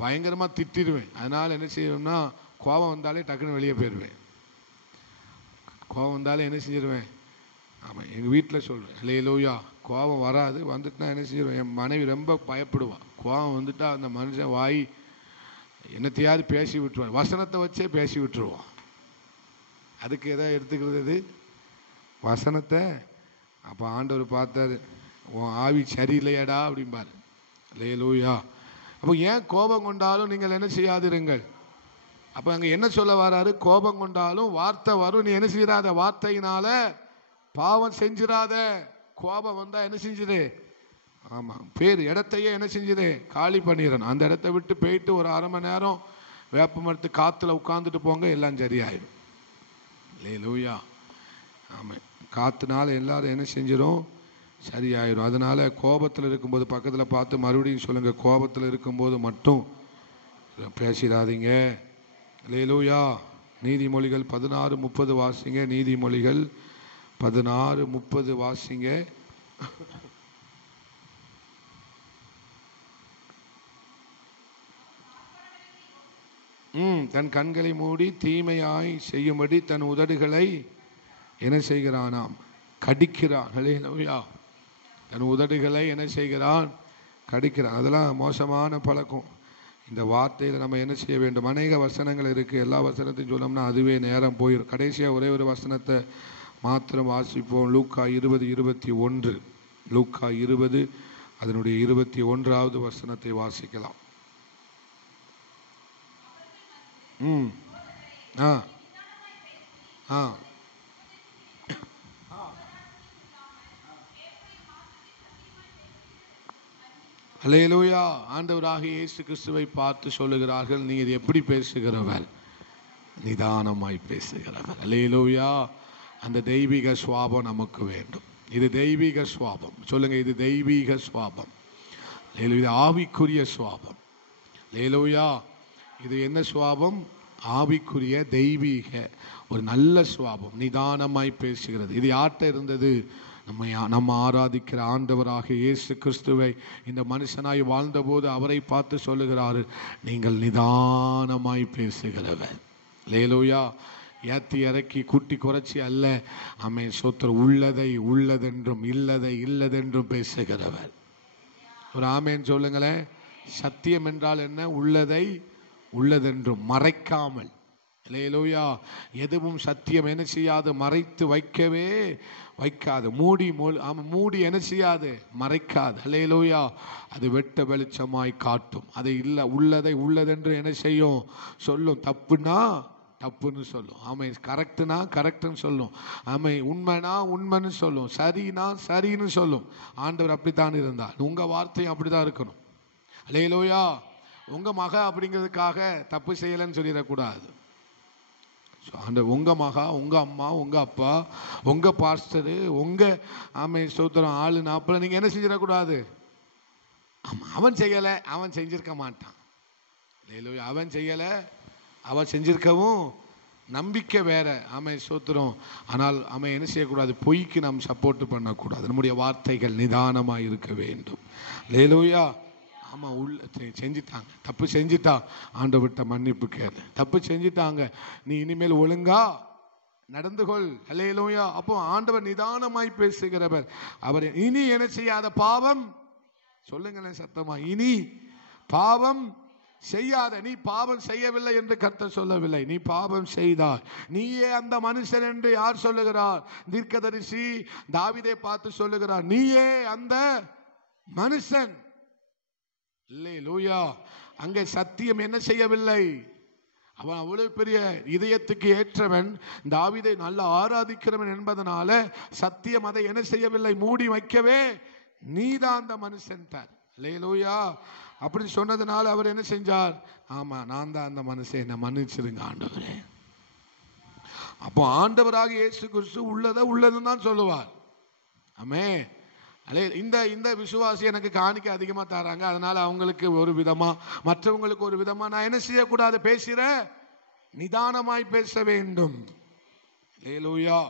பயங்கரமாக திட்டிடுவேன். அதனால் என்ன செய்வேன்னா, கோபம் வந்தாலே டக்குன்னு வெளியே போயிடுவேன். கோபம் வந்தாலே என்ன செஞ்சிடுவேன்? எங்கள் வீட்டில் சொல்கிறேன். அல்லேலூயா. கோபம் வராது, வந்துட்டுனா என்ன செஞ்சிடுவேன்? என் மனைவி ரொம்ப பயப்படுவாள். கோபம் வந்துட்டா அந்த மனுஷன் வாய் என்னத்தையாவது பேசி விட்டுருவான். வசனத்தை வச்சே பேசி விட்டுருவான். அதுக்கு எதாவது எடுத்துக்கிறது வசனத்தை. அப்போ ஆண்டவர் பார்த்தாரு, உன் ஆவி சரியில்லையடா அப்படிம்பாரு. அல்லேலூயா. அப்போ ஏன் கோபம் கொண்டாலும் நீங்கள் என்ன செய்யாதிருங்கள். அப்போ அங்கே என்ன சொல்ல வராரு? கோபம் கொண்டாலும் வார்த்தை வரும், நீ என்ன செய்யறாத? வார்த்தையினால பாவம் செஞ்சிடாத. கோபம் வந்தா என்ன செஞ்சிரு? இடத்தையே என்ன செஞ்சிரு? காலி பண்ணிடணும். அந்த இடத்த விட்டு போயிட்டு ஒரு அரை மணி நேரம் வேப்ப மரத்து காத்துல உட்காந்துட்டு போங்க, எல்லாம் சரியாயிடும். அல்லேலூயா. காத்துனால எல்லாரும் என்ன செஞ்சிடும்? சரியாயிடும். அதனால கோபத்தில் இருக்கும்போது பக்கத்தில் பார்த்து மறுபடியும் சொல்லுங்க, கோபத்தில் இருக்கும்போது மட்டும் பேசிடாதீங்க. அல்லேலூயா. நீதிமொழிகள் 16:30 வாசிங்க. நீதிமொழிகள் 16:30 வாசிங்க. தன் கண்களை மூடி தீமையாய் செய்யும்படி தன் உதடுகளை என்ன செய்கிறானாம்? கடிக்கிறான். அல்லேலூயா. தன் உதடுகளை என்ன செய்கிறான்? கடிக்கிறான். அதெல்லாம் மோசமான பழக்கம். இந்த வார்த்தையில் நம்ம என்ன செய்ய வேண்டும்? அநேக வசனங்கள் இருக்குது. எல்லா வசனத்தையும் சொன்னோம்னா அதுவே நேரம் போயிடும். கடைசியாக ஒரே ஒரு வசனத்தை மாத்திரம் வாசிப்போம். லூக்கா 20:21. லூக்கா 20 அதனுடைய 21வது வசனத்தை வாசிக்கலாம். அல்லேலூயா. ஆண்டவராகிய இயேசு கிறிஸ்துவை பார்த்து சொல்லுகிறார்கள், நீ இது எப்படி பேசுகிறவர்? நிதானமாய் பேசுகிறவர். அல்லேலூயா. அந்த தெய்வீக சுவாபம் நமக்கு வேண்டும். இது தெய்வீக சுவாபம். சொல்லுங்க, இது தெய்வீக சுவாபம். இது ஆவிக்குரிய சுவாபம். அல்லேலூயா. இது என்ன சுவாபம்? ஆவிக்குரிய தெய்வீக ஒரு நல்ல சுவாபம். நிதானமாய் பேசுகிறது. இது யார்கிட்ட இருந்தது? நம்ம ஆராதிக்கிற ஆண்டவராக இயேசு கிறிஸ்துவை இந்த மனுஷனாய் வாழ்ந்தபோது அவரை பார்த்து சொல்லுகிறார், நீங்கள் நிதானமாய் பேசுகிறவர். அல்லேலூயா. ஏத்தி இறக்கி கூட்டி குறைச்சி அல்ல. ஆமென், ஸ்தோத்திரம். உள்ளதை உள்ளதென்றும் இல்லதை இல்லதென்றும் பேசுகிறவர். ஒரு ஆமென் சொல்லுங்களேன். சத்தியம் என்றால் என்ன? உள்ளதை உள்ளதென்றும் மறைக்காமல். அல்லேலூயா. எதுவும் சத்தியம் என்ன செய்யாது? மறைத்து வைக்கவே வைக்காது. மூடி என்ன செய்யாது? மறைக்காது. அல்லேலூயா. அது வெட்ட வெளிச்சமாய் காட்டும். அது இல்லை, உள்ளதை உள்ளதென்று என்ன செய்யும்? சொல்லும். தப்புனா தப்புன்னு சொல்லும். ஆமை கரெக்டுனா கரெக்டுன்னு சொல்லும். ஆமை உண்மைனா உண்மைன்னு சொல்லும். சரினா சரின்னு சொல்லும். ஆண்டவர் அப்படித்தான் இருந்தார். உங்கள் வார்த்தையும் அப்படிதான் இருக்கணும். அல்லேலூயா. உங்கள் மக அப்படிங்கிறதுக்காக தப்பு செய்யலைன்னு சொல்லிடக்கூடாது. உங்கள் மகா, உங்கள் அம்மா, உங்கள் அப்பா, உங்கள் பாஸ்டரு, உங்கள் ஆமை சோத்திரம் ஆளு நாப்பில் நீங்கள் என்ன செஞ்சிடக்கூடாது? ஆமாம், அவன் செய்யலை, அவன் செஞ்சிருக்க மாட்டான். அல்லேலூயா. அவன் செய்யலை, அவன் செஞ்சிருக்கவும் நம்பிக்கை வேற. ஆமை சோத்திரம். ஆனால் அவன் என்ன செய்யக்கூடாது? பொய்க்கு நாம் சப்போர்ட் பண்ணக்கூடாது. நம்முடைய வார்த்தைகள் நிதானமாக இருக்க வேண்டும். அல்லேலூயா. ஆமாம், செஞ்சிட்டாங்க, தப்பு செஞ்சிட்டா, ஆண்டவர்கிட்ட மன்னிப்பு கேளு. தப்பு செஞ்சிட்டாங்க, நீ இனிமேல் ஒழுங்கா நடந்து கொள். அல்லேலூயா. அப்போ ஆண்டவர் நிதானமாய் பேசுகிறவர். அவர் இனி என்ன செய்யாத பாவம், சொல்லுங்களேன் சத்தமா, இனி பாவம் செய்யாத. நீ பாவம் செய்யவில்லை என்று கர்த்தர் சொல்லவில்லை. நீ பாவம் செய்தாய், நீயே அந்த மனுஷன் என்று யார் சொல்லுகிறார்? தீர்க்கதரிசி தாவீதை பார்த்து சொல்லுகிறார், நீயே அந்த மனுஷன். அல்லேலூயா. அங்கே சத்தியம் என்ன செய்யவில்லை? அவன் அவ்வளவு பெரிய இதயத்துக்கு ஏற்றவன், தாவீதை நல்லா ஆராதிக்கிறவன் என்பதனால சத்தியம் அதை என்ன செய்யவில்லை? மூடி வைக்கவே, நீதான் அந்த மனுஷன் தார். அல்லேலூயா. அப்படி சொன்னதுனால அவர் என்ன செஞ்சார்? ஆமா, நான் தான் அந்த மனுஷன், என்ன மன்னிச்சிருங்க ஆண்டவரே. அப்போ ஆண்டவராக இயேசு கிறிஸ்து உள்ளதை உள்ளதுன்னு தான் சொல்லுவார். ஆமே. அல்லே இந்த விசுவாசி எனக்கு காணிக்க அதிகமாக தராங்க, அதனால அவங்களுக்கு ஒரு விதமா, மற்றவங்களுக்கு ஒரு விதமா நான் என்ன செய்யக்கூடாது? பேசுற நிதானமாய் பேச வேண்டும். அல்லேலூயா.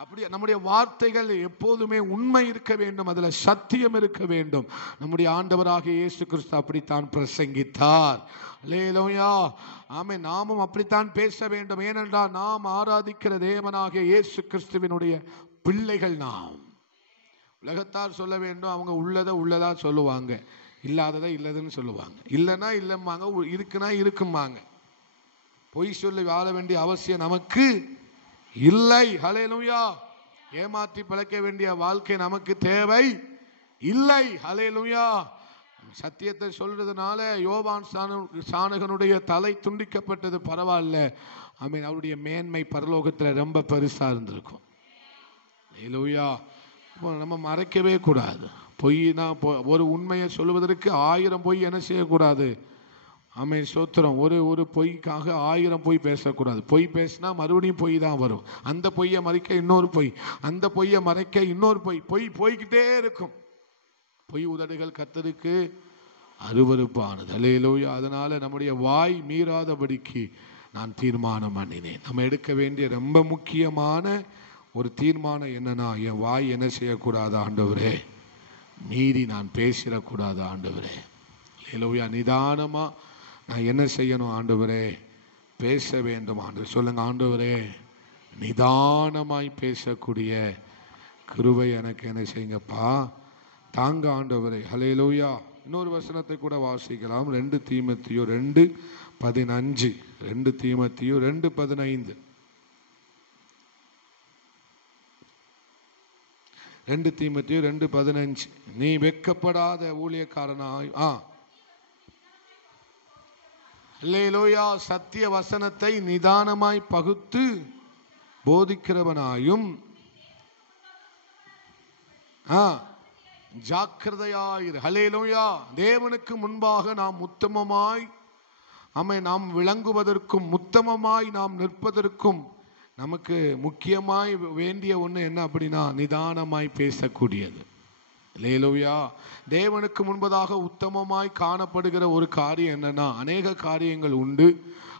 அப்படி நம்முடைய வார்த்தைகள் எப்போதுமே உண்மை இருக்க வேண்டும், அதுல சத்தியம் இருக்க வேண்டும். நம்முடைய ஆண்டவராக இயேசு கிறிஸ்து அப்படித்தான் பிரசங்கித்தார். அல்லேலூயா. ஆமே, நாமும் அப்படித்தான் பேச வேண்டும். ஏனென்றால் நாம் ஆராதிக்கிற தேவனாகிய இயேசு கிறிஸ்துவினுடைய பிள்ளைகள் நாம். உலகத்தார் சொல்ல வேண்டும், அவங்க உள்ளதை உள்ளதா சொல்லுவாங்க, இல்லாததை இல்லதுன்னு சொல்லுவாங்க. இல்லைன்னா இல்லைம்பாங்க, இருக்குன்னா இருக்கும்பாங்க. பொய் சொல்லி வாழ வேண்டிய அவசியம் நமக்கு இல்லை. ஹல்லேலூயா. ஏமாற்றி பிழைக்க வேண்டிய வாழ்க்கை நமக்கு தேவை இல்லை. ஹல்லேலூயா. சத்தியத்தை சொல்றதுனால யோவான் சாணகனுடைய தலை துண்டிக்கப்பட்டது பரவாயில்ல. ஆமென். அவருடைய மேன்மை பரலோகத்தில் ரொம்ப பெருசா இருந்திருக்கும். ஹல்லேலூயா. நம்ம மறைக்கவே கூடாது. பொய்னா ஒரு உண்மையை சொல்லுவதற்கு 1000 பொய் என்ன செய்யக்கூடாது? ஆமென், ஸ்தோத்திரம். ஒரு பொய்க்காக 1000 பொய் பேசக்கூடாது. பொய் பேசினா மறுபடியும் பொய் தான் வரும். அந்த பொய்யை மறைக்க இன்னொரு பொய், அந்த பொய்யை மறைக்க இன்னொரு பொய் போய்கிட்டே இருக்கும். பொய் உதடுகள் கர்த்தருக்கு அருவருப்பானது. அல்லேலூயா. அதனால நம்முடைய வாய் மீறாதபடிக்கு நான் தீர்மானம் பண்ணினேன். நம்ம எடுக்க வேண்டிய ரொம்ப முக்கியமான ஒரு தீர்மானம் என்னன்னா, என் வாய் என்ன செய்யக்கூடாது ஆண்டவரே? மீறி நான் பேசிடக்கூடாது ஆண்டவரே. அல்லேலூயா. நிதானமா நான் என்ன செய்யணும் ஆண்டவரே? பேச வேண்டும் ஆண்டவர். சொல்லுங்க, ஆண்டவரே நிதானமாய் பேசக்கூடிய கிருபை எனக்கு என்ன செய்யுங்கப்பா தாங்க ஆண்டவரே. ஹல்லேலூயா. இன்னொரு வசனத்தை கூட வாசிக்கலாம். 2 தீமோத்தேயு 2:15. 2 தீமோத்தேயு 2:15. 2 தீமோத்தேயு 2:15. நீ வெட்கப்படாத ஊழியக்காரனாய் அல்லேலூயா சத்திய வசனத்தை நிதானமாய் பகுத்து போதிக்கிறவனாயும் ஜாக்கிரதையாயிரு. ஹல்லேலூயா. தேவனுக்கு முன்பாக நாம் உத்தமமாய் நாம் விளங்குவதற்கும் உத்தமமாய் நாம் நிற்பதற்கும் நமக்கு முக்கியமாய் வேண்டிய ஒன்று என்ன அப்படின்னா நிதானமாய் பேசக்கூடியது. ஹல்லேலூயா. தேவனுக்கு முன்பதாக உத்தமமாய் காணப்படுகிற ஒரு காரியம் என்னன்னா, அநேக காரியங்கள் உண்டு.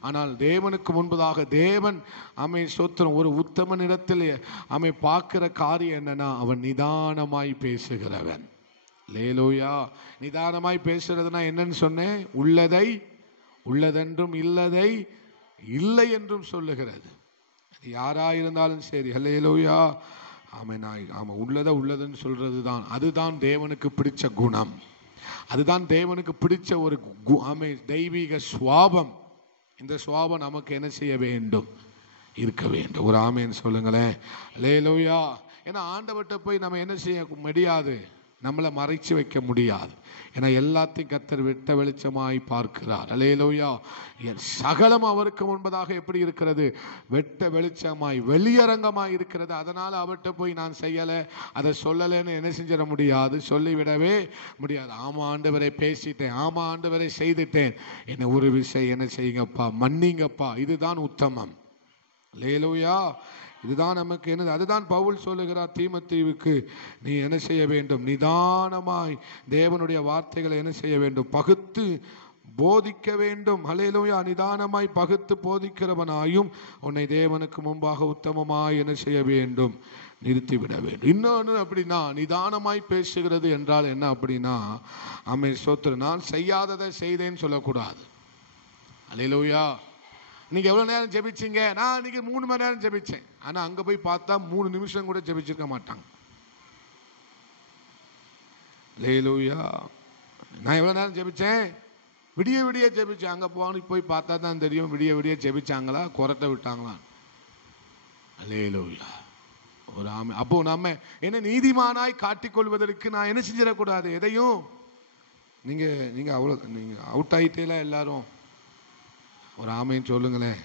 ஆனால் தேவனுக்கு முன்பதாக தேவன் சோத்திரம் ஒரு உத்தமனிடத்தில் பார்க்கிற காரியம் என்னன்னா, அவன் நிதானமாய் பேசுகிறவன். ஹல்லேலூயா. நிதானமாய் பேசுறதுனா என்னன்னு சொன்னேன்? உள்ளதை உள்ளதென்றும் இல்லதை இல்லை என்றும் சொல்லுகிறது. யாராயிருந்தாலும் சரி. ஹல்லேலூயா. உள்ளதை உள்ளதுன்னு சொல்றது தான், அதுதான் தேவனுக்கு பிடிச்ச குணம். அதுதான் தேவனுக்கு பிடிச்ச ஒரு தெய்வீக சுவாபம். இந்த சுவாபம் நமக்கு என்ன செய்ய வேண்டும்? இருக்க வேண்டும். ஒரு ஆமேன்னு சொல்லுங்களேன். ஹல்லேலூயா. ஏன்னா ஆண்டவர்கிட்ட போய் நம்ம என்ன செய்ய முடியாது, நம்மளை மறைச்சு வைக்க முடியாது. ஏன்னா எல்லாத்தையும் கர்த்தர் வெட்ட வெளிச்சமாய் பார்க்கிறார். ஹல்லேலூயா. சகலம் அவருக்கு முன்பதாக எப்படி இருக்கிறது? வெட்ட வெளிச்சமாய் வெளியரங்கமாய் இருக்கிறது. அதனால அவர்கிட்ட போய் நான் செய்யலை, அதை சொல்லலைன்னு என்ன செஞ்சிட முடியாது, சொல்லிவிடவே முடியாது. ஆமா ஆண்டவரை பேசிட்டேன், ஆமா ஆண்டவரை செய்துட்டேன், என்ன ஒரு விஷயம் என்ன செய்யுங்கப்பா, மன்னிங்கப்பா. இதுதான் உத்தமம். ஹல்லேலூயா. இதுதான் நமக்கு என்னது. அதுதான் பவுல் சொல்லுகிறார் தீமோத்தேயுவுக்கு, நீ என்ன செய்ய வேண்டும்? நிதானமாய் தேவனுடைய வார்த்தைகளை என்ன செய்ய வேண்டும்? பகுத்து போதிக்க வேண்டும். ஹல்லேலூயா. நிதானமாய் பகுத்து போதிக்கிறவனாயும் உன்னை தேவனுக்கு முன்பாக உத்தமமாய் என்ன செய்ய வேண்டும்? நிறுத்திவிட வேண்டும். இன்னொன்று அப்படின்னா, நிதானமாய் பேசுகிறது என்றால் என்ன அப்படின்னா, ஸ்தோத்திரம், நான் செய்யாததை செய்தேன்னு சொல்லக்கூடாது. ஹல்லேலூயா. நீங்க எவ்வளவு நேரம் ஜெபிச்சீங்க? நான் இன்னைக்கு 3 மணி நேரம் ஜெபிச்சேன். ஆனா அங்க போய் பார்த்தா 3 நிமிஷம் கூட ஜெபிச்சிருக்க மாட்டாங்க. ஹல்லேலூயா. நான் எவ்வளவு நேரம் ஜெபிச்சேன்? விடிய விடிய ஜெபிச்சேன். அங்க போய் பார்த்தா தான் தெரியும் விடிய விடிய ஜெபிச்சாங்களா, குரட்டை விட்டாங்களா. ஹல்லேலூயா. ஒரு ஆமை. அப்போ நம்ம என்ன நீதிமானாய் காட்டிக்கொள்வதற்கு நான் என்ன செஞ்சிடக்கூடாது எதையும். நீங்க நீங்க அவ்வளவு நீங்க அவுட் ஆயிட்டேல எல்லாரும். ஒரு ஆமைன்னு சொல்லுங்களேன்.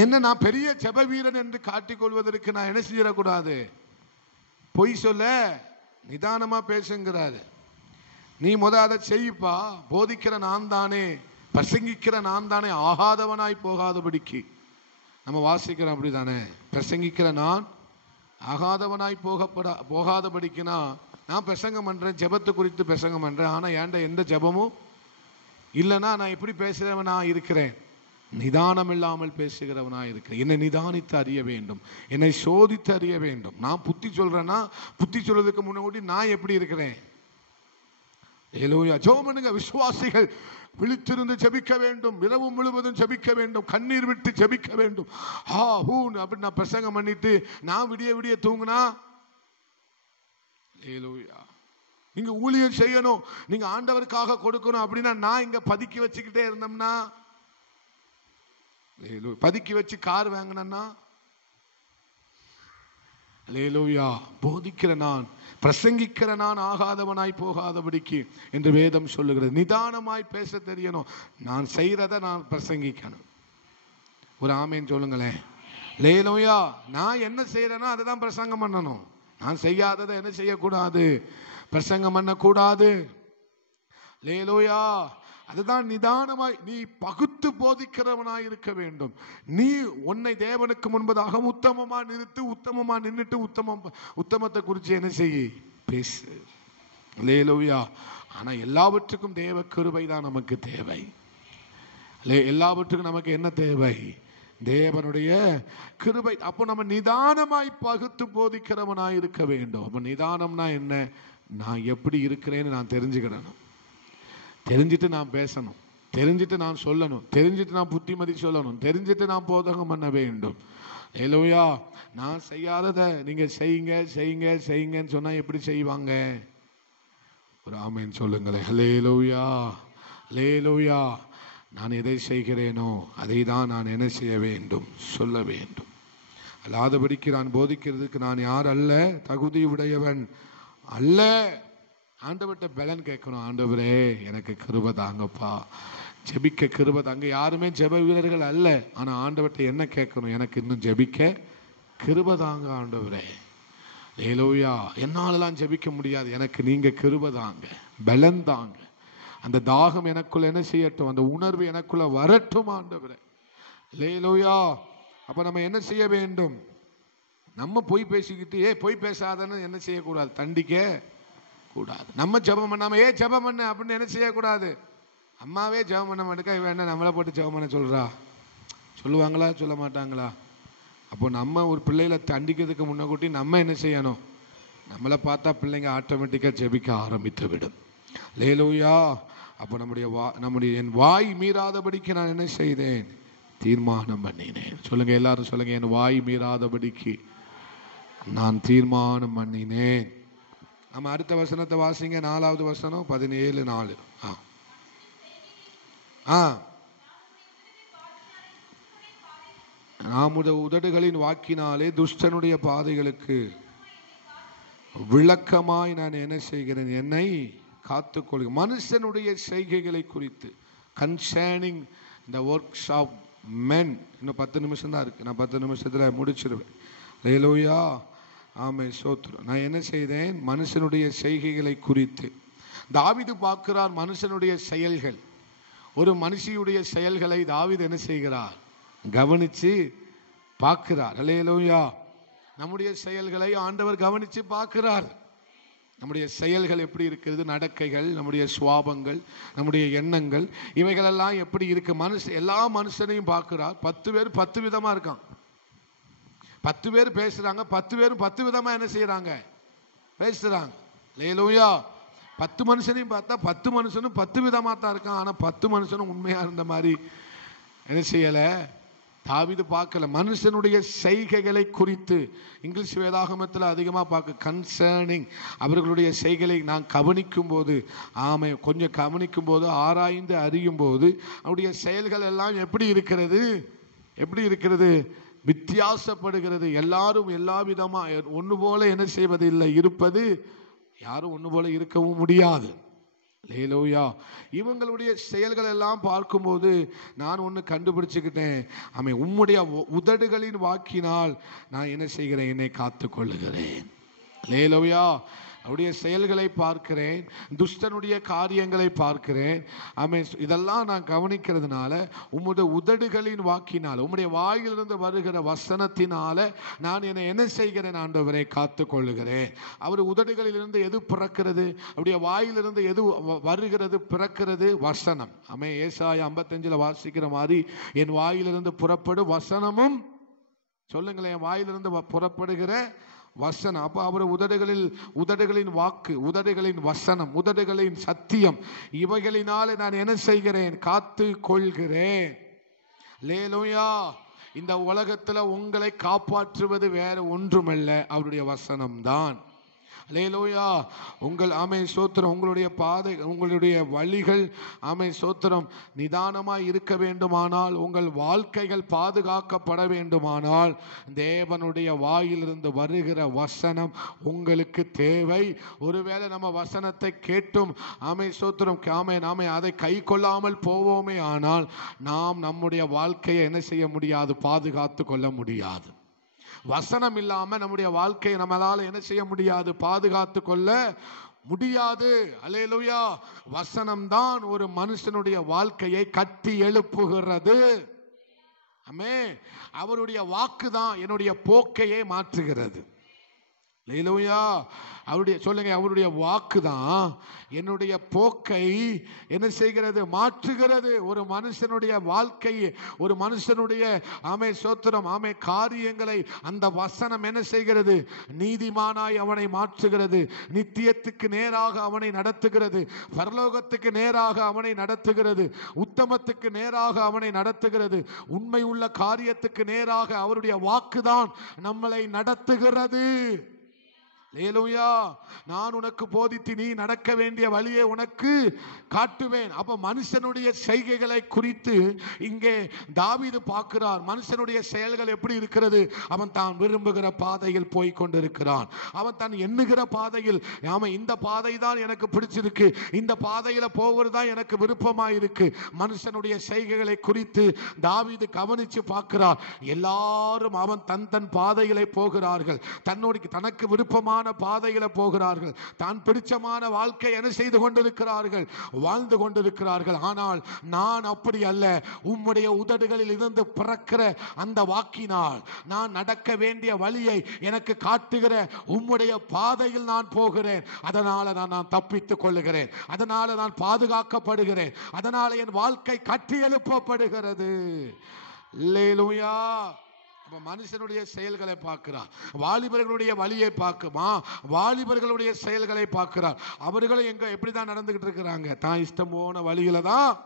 என்ன நான் பெரிய ஜெப வீரன் என்று காட்டிக்கொள்வதற்கு நான் என்ன செஞ்சிடக்கூடாது, பொய் சொல்ல நிதானமா பேசுங்கிறாரு. நீ அதை செய்ப்பா, போதிக்கிற நான் தானே, பிரசங்கிக்கிற நான் தானே, ஆகாதவனாய் போகாதபடிக்கு. நம்ம வாசிக்கிறோம் அப்படிதானே, பிரசங்கிக்கிற நான் ஆகாதவனாய் போகாதபடிக்குனா, நான் பிரசங்கம் பண்றேன், ஜெபத்தை குறித்து பிரசங்கம் பண்றேன், ஆனா ஏன்டா எந்த ஜெபமும் இல்லைன்னா நான் எப்படி பேசுறவனா இருக்கிறேன்? நிதானம் இல்லாமல் பேசுகிறவனா இருக்கிறேன். என்னை நிதானித்து அறிய வேண்டும், என்னை சோதித்து அறிய வேண்டும். நான் புத்தி சொல்றேன்னா, புத்தி சொல்றதுக்கு முன்னாடி நான் எப்படி இருக்கிறேன்? ஹல்லேலூயா. ஜெபம் பண்ணுங்க விசுவாசிகள். விழித்திருந்து ஜெபிக்க வேண்டும், இரவு முழுவதும் ஜெபிக்க வேண்டும், கண்ணீர் விட்டு ஜெபிக்க வேண்டும். அப்படி நான் பிரசங்கம் பண்ணிட்டு நான் விடிய விடிய தூங்குனா, ஹல்லேலூயா. நீங்க ஊழியம் செய்யணும், நீங்க ஆண்டவருக்காக கொடுக்கணும் அப்படின்னா நான் இங்க பதுக்கி வச்சுக்கிட்டே இருந்தோம்னா, பதுக்கி வச்சு கார் வாங்கினா, ஹல்லேலூயா. போதிக்கிற நான் பிரசங்கிக்கிற நான் ஆகாதவனாய் போகாதபடிக்கு என்று வேதம் சொல்லுகிறது. நிதானமாய் பேச தெரியணும். நான் செய்யறத நான் பிரசங்கிக்கணும். ஒரு ஆமேன் சொல்லுங்களேன். ஹல்லேலூயா. நான் என்ன செய்யறேனோ அதை தான் பிரசங்கம் பண்ணணும். நான் செய்யாததை என்ன செய்யக்கூடாது, பிரசங்கம் பண்ணக்கூடாது. ஹல்லேலூயா. அதுதான் நிதானமாய் நீ பகுத்து போதிக்கிறவனாய் இருக்க வேண்டும். நீ உன்னை தேவனுக்கு முன்பதாக உத்தமமா நிறுத்து, உத்தமமா நின்றுட்டு உத்தமத்தை குறித்து என்ன செய்ய பேசு. ஹல்லேலூயா. ஆனா எல்லாவற்றுக்கும் தேவ கிருபை தான் நமக்கு தேவை. எல்லாவற்றுக்கும் நமக்கு என்ன தேவை? தேவனுடைய கிருபை. அப்போ நம்ம நிதானமாய் பகுத்து போதிக்கிறவனாய் இருக்க வேண்டும். அப்ப நிதானம்னா என்ன? நான் எப்படி இருக்கிறேன்னு நான் தெரிஞ்சுக்கிடணும், தெரிஞ்சிட்டு நான் பேசணும், தெரிஞ்சிட்டு நான் சொல்லணும், தெரிஞ்சிட்டு நான் புத்திமதி சொல்லணும், தெரிஞ்சிட்டு நான் போதகம் பண்ண வேண்டும். ஹல்லேலூயா. நான் செய்யாததை நீங்க செய்யுங்க செய்யுங்க செய்யுங்கன்னு சொன்னா எப்படி செய்வாங்க? ஒரு ஆமென் சொல்லுங்களேன். ஹல்லேலூயா. ஹல்லேலூயா. நான் எதை செய்கிறேனோ அதை தான் நான் என்ன செய்ய வேண்டும், சொல்ல வேண்டும். அல்லாதபடிக்கு நான் போதிக்கிறதுக்கு நான் யார் அல்ல, தகுதி உடையவன் அல்ல. ஆண்டவர்கிட்ட பலன் கேட்கணும். ஆண்டவரே எனக்கு கிருபை தாங்கப்பா, ஜெபிக்க கிருபை தாங்க. யாருமே ஜெப வீரர்கள் அல்ல. ஆனா ஆண்டவர்கிட்ட என்ன கேட்கணும்? எனக்கு இன்னும் ஜெபிக்க கிருபை தாங்க ஆண்டவரே. ஹல்லேலூயா. என்னாலலாம் ஜெபிக்க முடியாது, எனக்கு நீங்க கிருபை தாங்க, பலன் தாங்க. அந்த தாகம் எனக்குள்ள என்ன செய்யட்டும், அந்த உணர்வு எனக்குள்ள வரட்டும் ஆண்டவரே. ஹல்லேலூயா. அப்ப நம்ம என்ன செய்ய வேண்டும்? நம்ம பொய் பேசிக்கிட்டு பொய் பேசாதன்னு என்ன செய்யக்கூடாது, தண்டிக்க கூடாது. நம்ம ஜெபம் பண்ணாம ஜெபம் பண்ண அப்படின்னு என்ன செய்யக்கூடாது. அம்மாவே ஜெபம் பண்ண மாட்டேக்கா, இவன் என்ன நம்மளை போட்டு ஜெபம் பண்ண சொல்றா, சொல்லுவாங்களா சொல்ல மாட்டாங்களா? அப்போ நம்ம ஒரு பிள்ளைகளை தண்டிக்கிறதுக்கு முன்னக்கூட்டி நம்ம என்ன செய்யணும், நம்மளை பார்த்தா பிள்ளைங்க ஆட்டோமேட்டிக்காக ஜெபிக்க ஆரம்பித்து விடும். ஹல்லேலூயா. அப்போ நம்முடைய என் வாய் மீறாதபடிக்கு நான் என்ன செய்தேன், தீர்மானம் பண்ணினேன். சொல்லுங்க, எல்லாரும் சொல்லுங்க, என் வாய் மீறாதபடிக்கு நான் தீர்மானம் பண்ணினேன். நம்ம அடுத்த வசனத்தை வாசிங்க, 4வது வசனம் 17:4. நாமுடைய உதடுகளின் வாக்கினாலே துஷ்டனுடைய பாதைகளுக்கு விளக்கமாய் நான் என்ன செய்கிறேன், என்னை காத்துக்கொள்க. மனுஷனுடைய செய்கைகளை குறித்து, concerning the works of men. இன்னும் 10 நிமிஷம் தான் இருக்கு, நான் 10 நிமிஷத்துல முடிச்சிருவேன். ஹல்லேலூயா. ஆமே, ஸ்தோத்திரம். நான் என்ன செய்தேன், மனுஷனுடைய செய்கைகளை குறித்து. தாவீது பார்க்கிறார் மனுஷனுடைய செயல்கள். ஒரு மனுஷியுடைய செயல்களை தாவீது என்ன செய்கிறார், கவனிச்சு பார்க்கிறார். ஹல்லேலூயா. நம்முடைய செயல்களை ஆண்டவர் கவனிச்சு பார்க்கிறார். நம்முடைய செயல்கள் எப்படி இருக்கிறது, நடக்கைகள், நம்முடைய சுவாபங்கள், நம்முடைய எண்ணங்கள், இவைகளெல்லாம் எப்படி இருக்கு. எல்லா மனுஷனையும் பார்க்கிறார். 10 பேர் 10 விதமா இருக்கான். 10 பேர் பேசுறாங்க, 10 பேரும் 10 விதமா என்ன செய்யறாங்க, பேசுறாங்க. ஹல்லேலூயா. 10 மனுஷனையும் பார்த்தா 10 மனுஷனும் 10 விதமா தான் இருக்கான். ஆனா 10 மனுஷனும் உண்மையா இருந்த மாதிரி என்ன செய்யல, தாவீது பார்க்கல. மனுஷனுடைய செய்கைகளை குறித்து இங்கிலீஷ் வேதாகமத்தில் அதிகமாக பார்க்க, கன்சர்னிங், அவர்களுடைய செய்கைகளை நான் கவனிக்கும் போது, கொஞ்சம் கவனிக்கும் போது, ஆராய்ந்து அறியும் போது, அவருடைய செயல்கள் எல்லாம் எப்படி இருக்கிறது, வித்தியாசப்படுகிறது. எல்லாரும் எல்லா விதமா ஒன்று போல என்ன செய்வது இல்லை, இருப்பது. யாரும் ஒன்று போல இருக்கவும் முடியாது. ஹல்லேலூயா. இவங்களுடைய செயல்கள் எல்லாம் பார்க்கும்போது நான் ஒன்று கண்டுபிடிச்சுக்கிட்டேன். உம்முடைய உதடுகளின் வாக்கினால் நான் என்ன செய்கிறேன், என்னை காத்துக்கொள்ளுகிறேன். ஹல்லேலூயா. அவருடைய செயல்களை பார்க்கிறேன், துஷ்டனுடைய காரியங்களை பார்க்கிறேன். இதெல்லாம் நான் கவனிக்கிறதுனால உம்முடைய உதடுகளின் வாக்கினால், உம்முடைய வாயிலிருந்து வருகிற வசனத்தினால நான் என்னை என்ன செய்கிறேன் ஆண்டவரை, காத்துக்கொள்ளுகிறேன். அவர் உதடுகளிலிருந்து எது பிறக்கிறது, அவருடைய வாயிலிருந்து எது வருகிறது, பிறக்கிறது வசனம். ஏசாயா 55 வாசிக்கிற மாதிரி, என் வாயிலிருந்து புறப்படும் வசனமும், சொல்லுங்களேன், என் வாயிலிருந்து புறப்படுகிற வசனம். அப்ப அவர் உதடுகளின் வாக்கு, உதடுகளின் வசனம், உதடுகளின் சத்தியம், இவைகளினாலே நான் என்ன செய்கிறேன், காத்து கொள்கிறேன். ஹல்லேலூயா. இந்த உலகத்துல உங்களை காப்பாற்றுவது வேற ஒன்றுமல்ல, அவருடைய வசனம் தான். ஹல்லேலூயா. ஸ்தோத்திரம். உங்களுடைய பாதை, உங்களுடைய வழிகள் ஸ்தோத்திரம் நிதானமாய் இருக்க வேண்டுமானால், உங்கள் வாழ்க்கைகள் பாதுகாக்கப்பட வேண்டுமானால், தேவனுடைய வாயிலிருந்து வருகிற வசனம் உங்களுக்கு தேவை. ஒருவேளை நம்ம வசனத்தை கேட்டும் ஸ்தோத்திரம் நாம அதை கை கொள்ளாமல் போவோமே ஆனால், நாம் நம்முடைய வாழ்க்கையை என்ன செய்ய முடியாது, பாதுகாத்து கொள்ள முடியாது. வசனம் இல்லாம நம்முடைய வாழ்க்கையை நம்மளால என்ன செய்ய முடியாது, பாதுகாத்து கொள்ள முடியாது. ஹல்லேலூயா. வசனம் தான் ஒரு மனுஷனுடைய வாழ்க்கையை கட்டி எழுப்புகிறது. அவருடைய வாக்கு தான் என்னுடைய போக்கையே மாற்றுகிறது. ஹல்லேலூயா. சொல்லுங்க, அவருடைய வாக்கு தான் என்னுடைய போக்கை என்ன செய்கிறது, மாற்றுகிறது. ஒரு மனுஷனுடைய வாழ்க்கையை, ஒரு மனுஷனுடைய ஸ்தோத்திரம் காரியங்களை அந்த வசனம் என்ன செய்கிறது, நீதிமானாய் அவனை மாற்றுகிறது, நித்தியத்துக்கு நேராக அவனை நடத்துகிறது, பரலோகத்துக்கு நேராக அவனை நடத்துகிறது, உத்தமத்துக்கு நேராக அவனை நடத்துகிறது, உண்மை உள்ள காரியத்துக்கு நேராக அவருடைய வாக்குதான் நம்மளை நடத்துகிறது. அல்லேலூயா. நான் உனக்கு போதித்து நீ நடக்க வேண்டிய வழியை உனக்கு காட்டுவேன். அப்ப மனுஷனுடைய செய்கைகளை குறித்து இங்கே தாவீது பார்க்கிறார். மனுஷனுடைய செயல்கள் எப்படி இருக்கிறது? அவன் தான் விரும்புகிற பாதையில் போய் கொண்டிருக்கிறான். அவன் தான் எண்ணுகிற பாதையில், அவன் இந்த பாதை தான் எனக்கு பிடிச்சிருக்கு, இந்த பாதையில போவது தான் எனக்கு விருப்பமாக இருக்கு. மனுஷனுடைய செய்கைகளை குறித்து தாவீது கவனிச்சு பார்க்கிறார். எல்லாரும் அவன் தன் தன் பாதையிலே போகிறார்கள், தனக்கு விருப்பமான பாதையில போகிறார்கள், தான் பிடிச்சமான வாழ்க்கை என்ன செய்து கொண்டிருக்கிறார்கள், வாழ்ந்து கொண்டிருக்கிறார்கள். ஆனால் நான் அப்படி அல்ல. உம்முடைய உதடுகளில் இருந்து பிறக்கிற அந்த வாக்கினால் நான் நடக்க வேண்டிய வழியை எனக்கு காட்டுகிற உம்முடைய பாதையில் நான் போகிறேன். அதனால நான் தப்பித்துக் கொள்ளுகிறேன், அதனால நான் பாதுகாக்கப்படுகிறேன், அதனால என் வாழ்க்கை கட்டி எழுப்பப்படுகிறது. அல்லேலூயா. மனுஷனுடைய செயல்களை பார்க்கிறார், வாலிபர்களுடைய வழியை பார்க்குமா, வாலிபர்களுடைய செயல்களை பார்க்கிறார். அவர்களும் எங்க எப்படிதான் நடந்துகிட்டு இருக்கிறாங்க? தான் இஷ்டம் போன வழியில தான்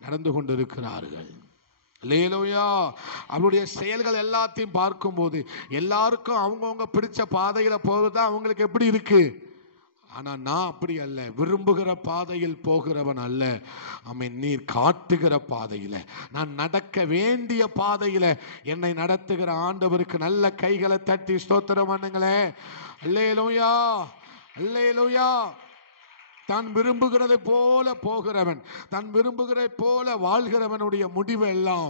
நடந்து கொண்டிருக்கிறார்கள். அல்லேலூயா. அவருடைய செயல்கள் எல்லாத்தையும் பார்க்கும்போது எல்லாருக்கும் அவங்கவுங்க பிடிச்ச பாதையில போவதுதான் அவங்களுக்கு எப்படி இருக்கு. ஆனா நான் அப்படி அல்ல, விரும்புகிற பாதையில் போகிறவன் அல்ல. ஆமென். நீர் காட்டுகிற பாதையில, நான் நடக்க வேண்டிய பாதையில என்னை நடத்துகிற ஆண்டவருக்கு நல்ல கைகளை தட்டி ஸ்தோத்திரம் பண்ணுங்களே. அல்லேலூயா, அல்லேலூயா. தான் விரும்புகிறதை போல போகிறவன், தான் விரும்புகிறதை போல வாழ்கிறவனுடைய முடிவு எல்லாம்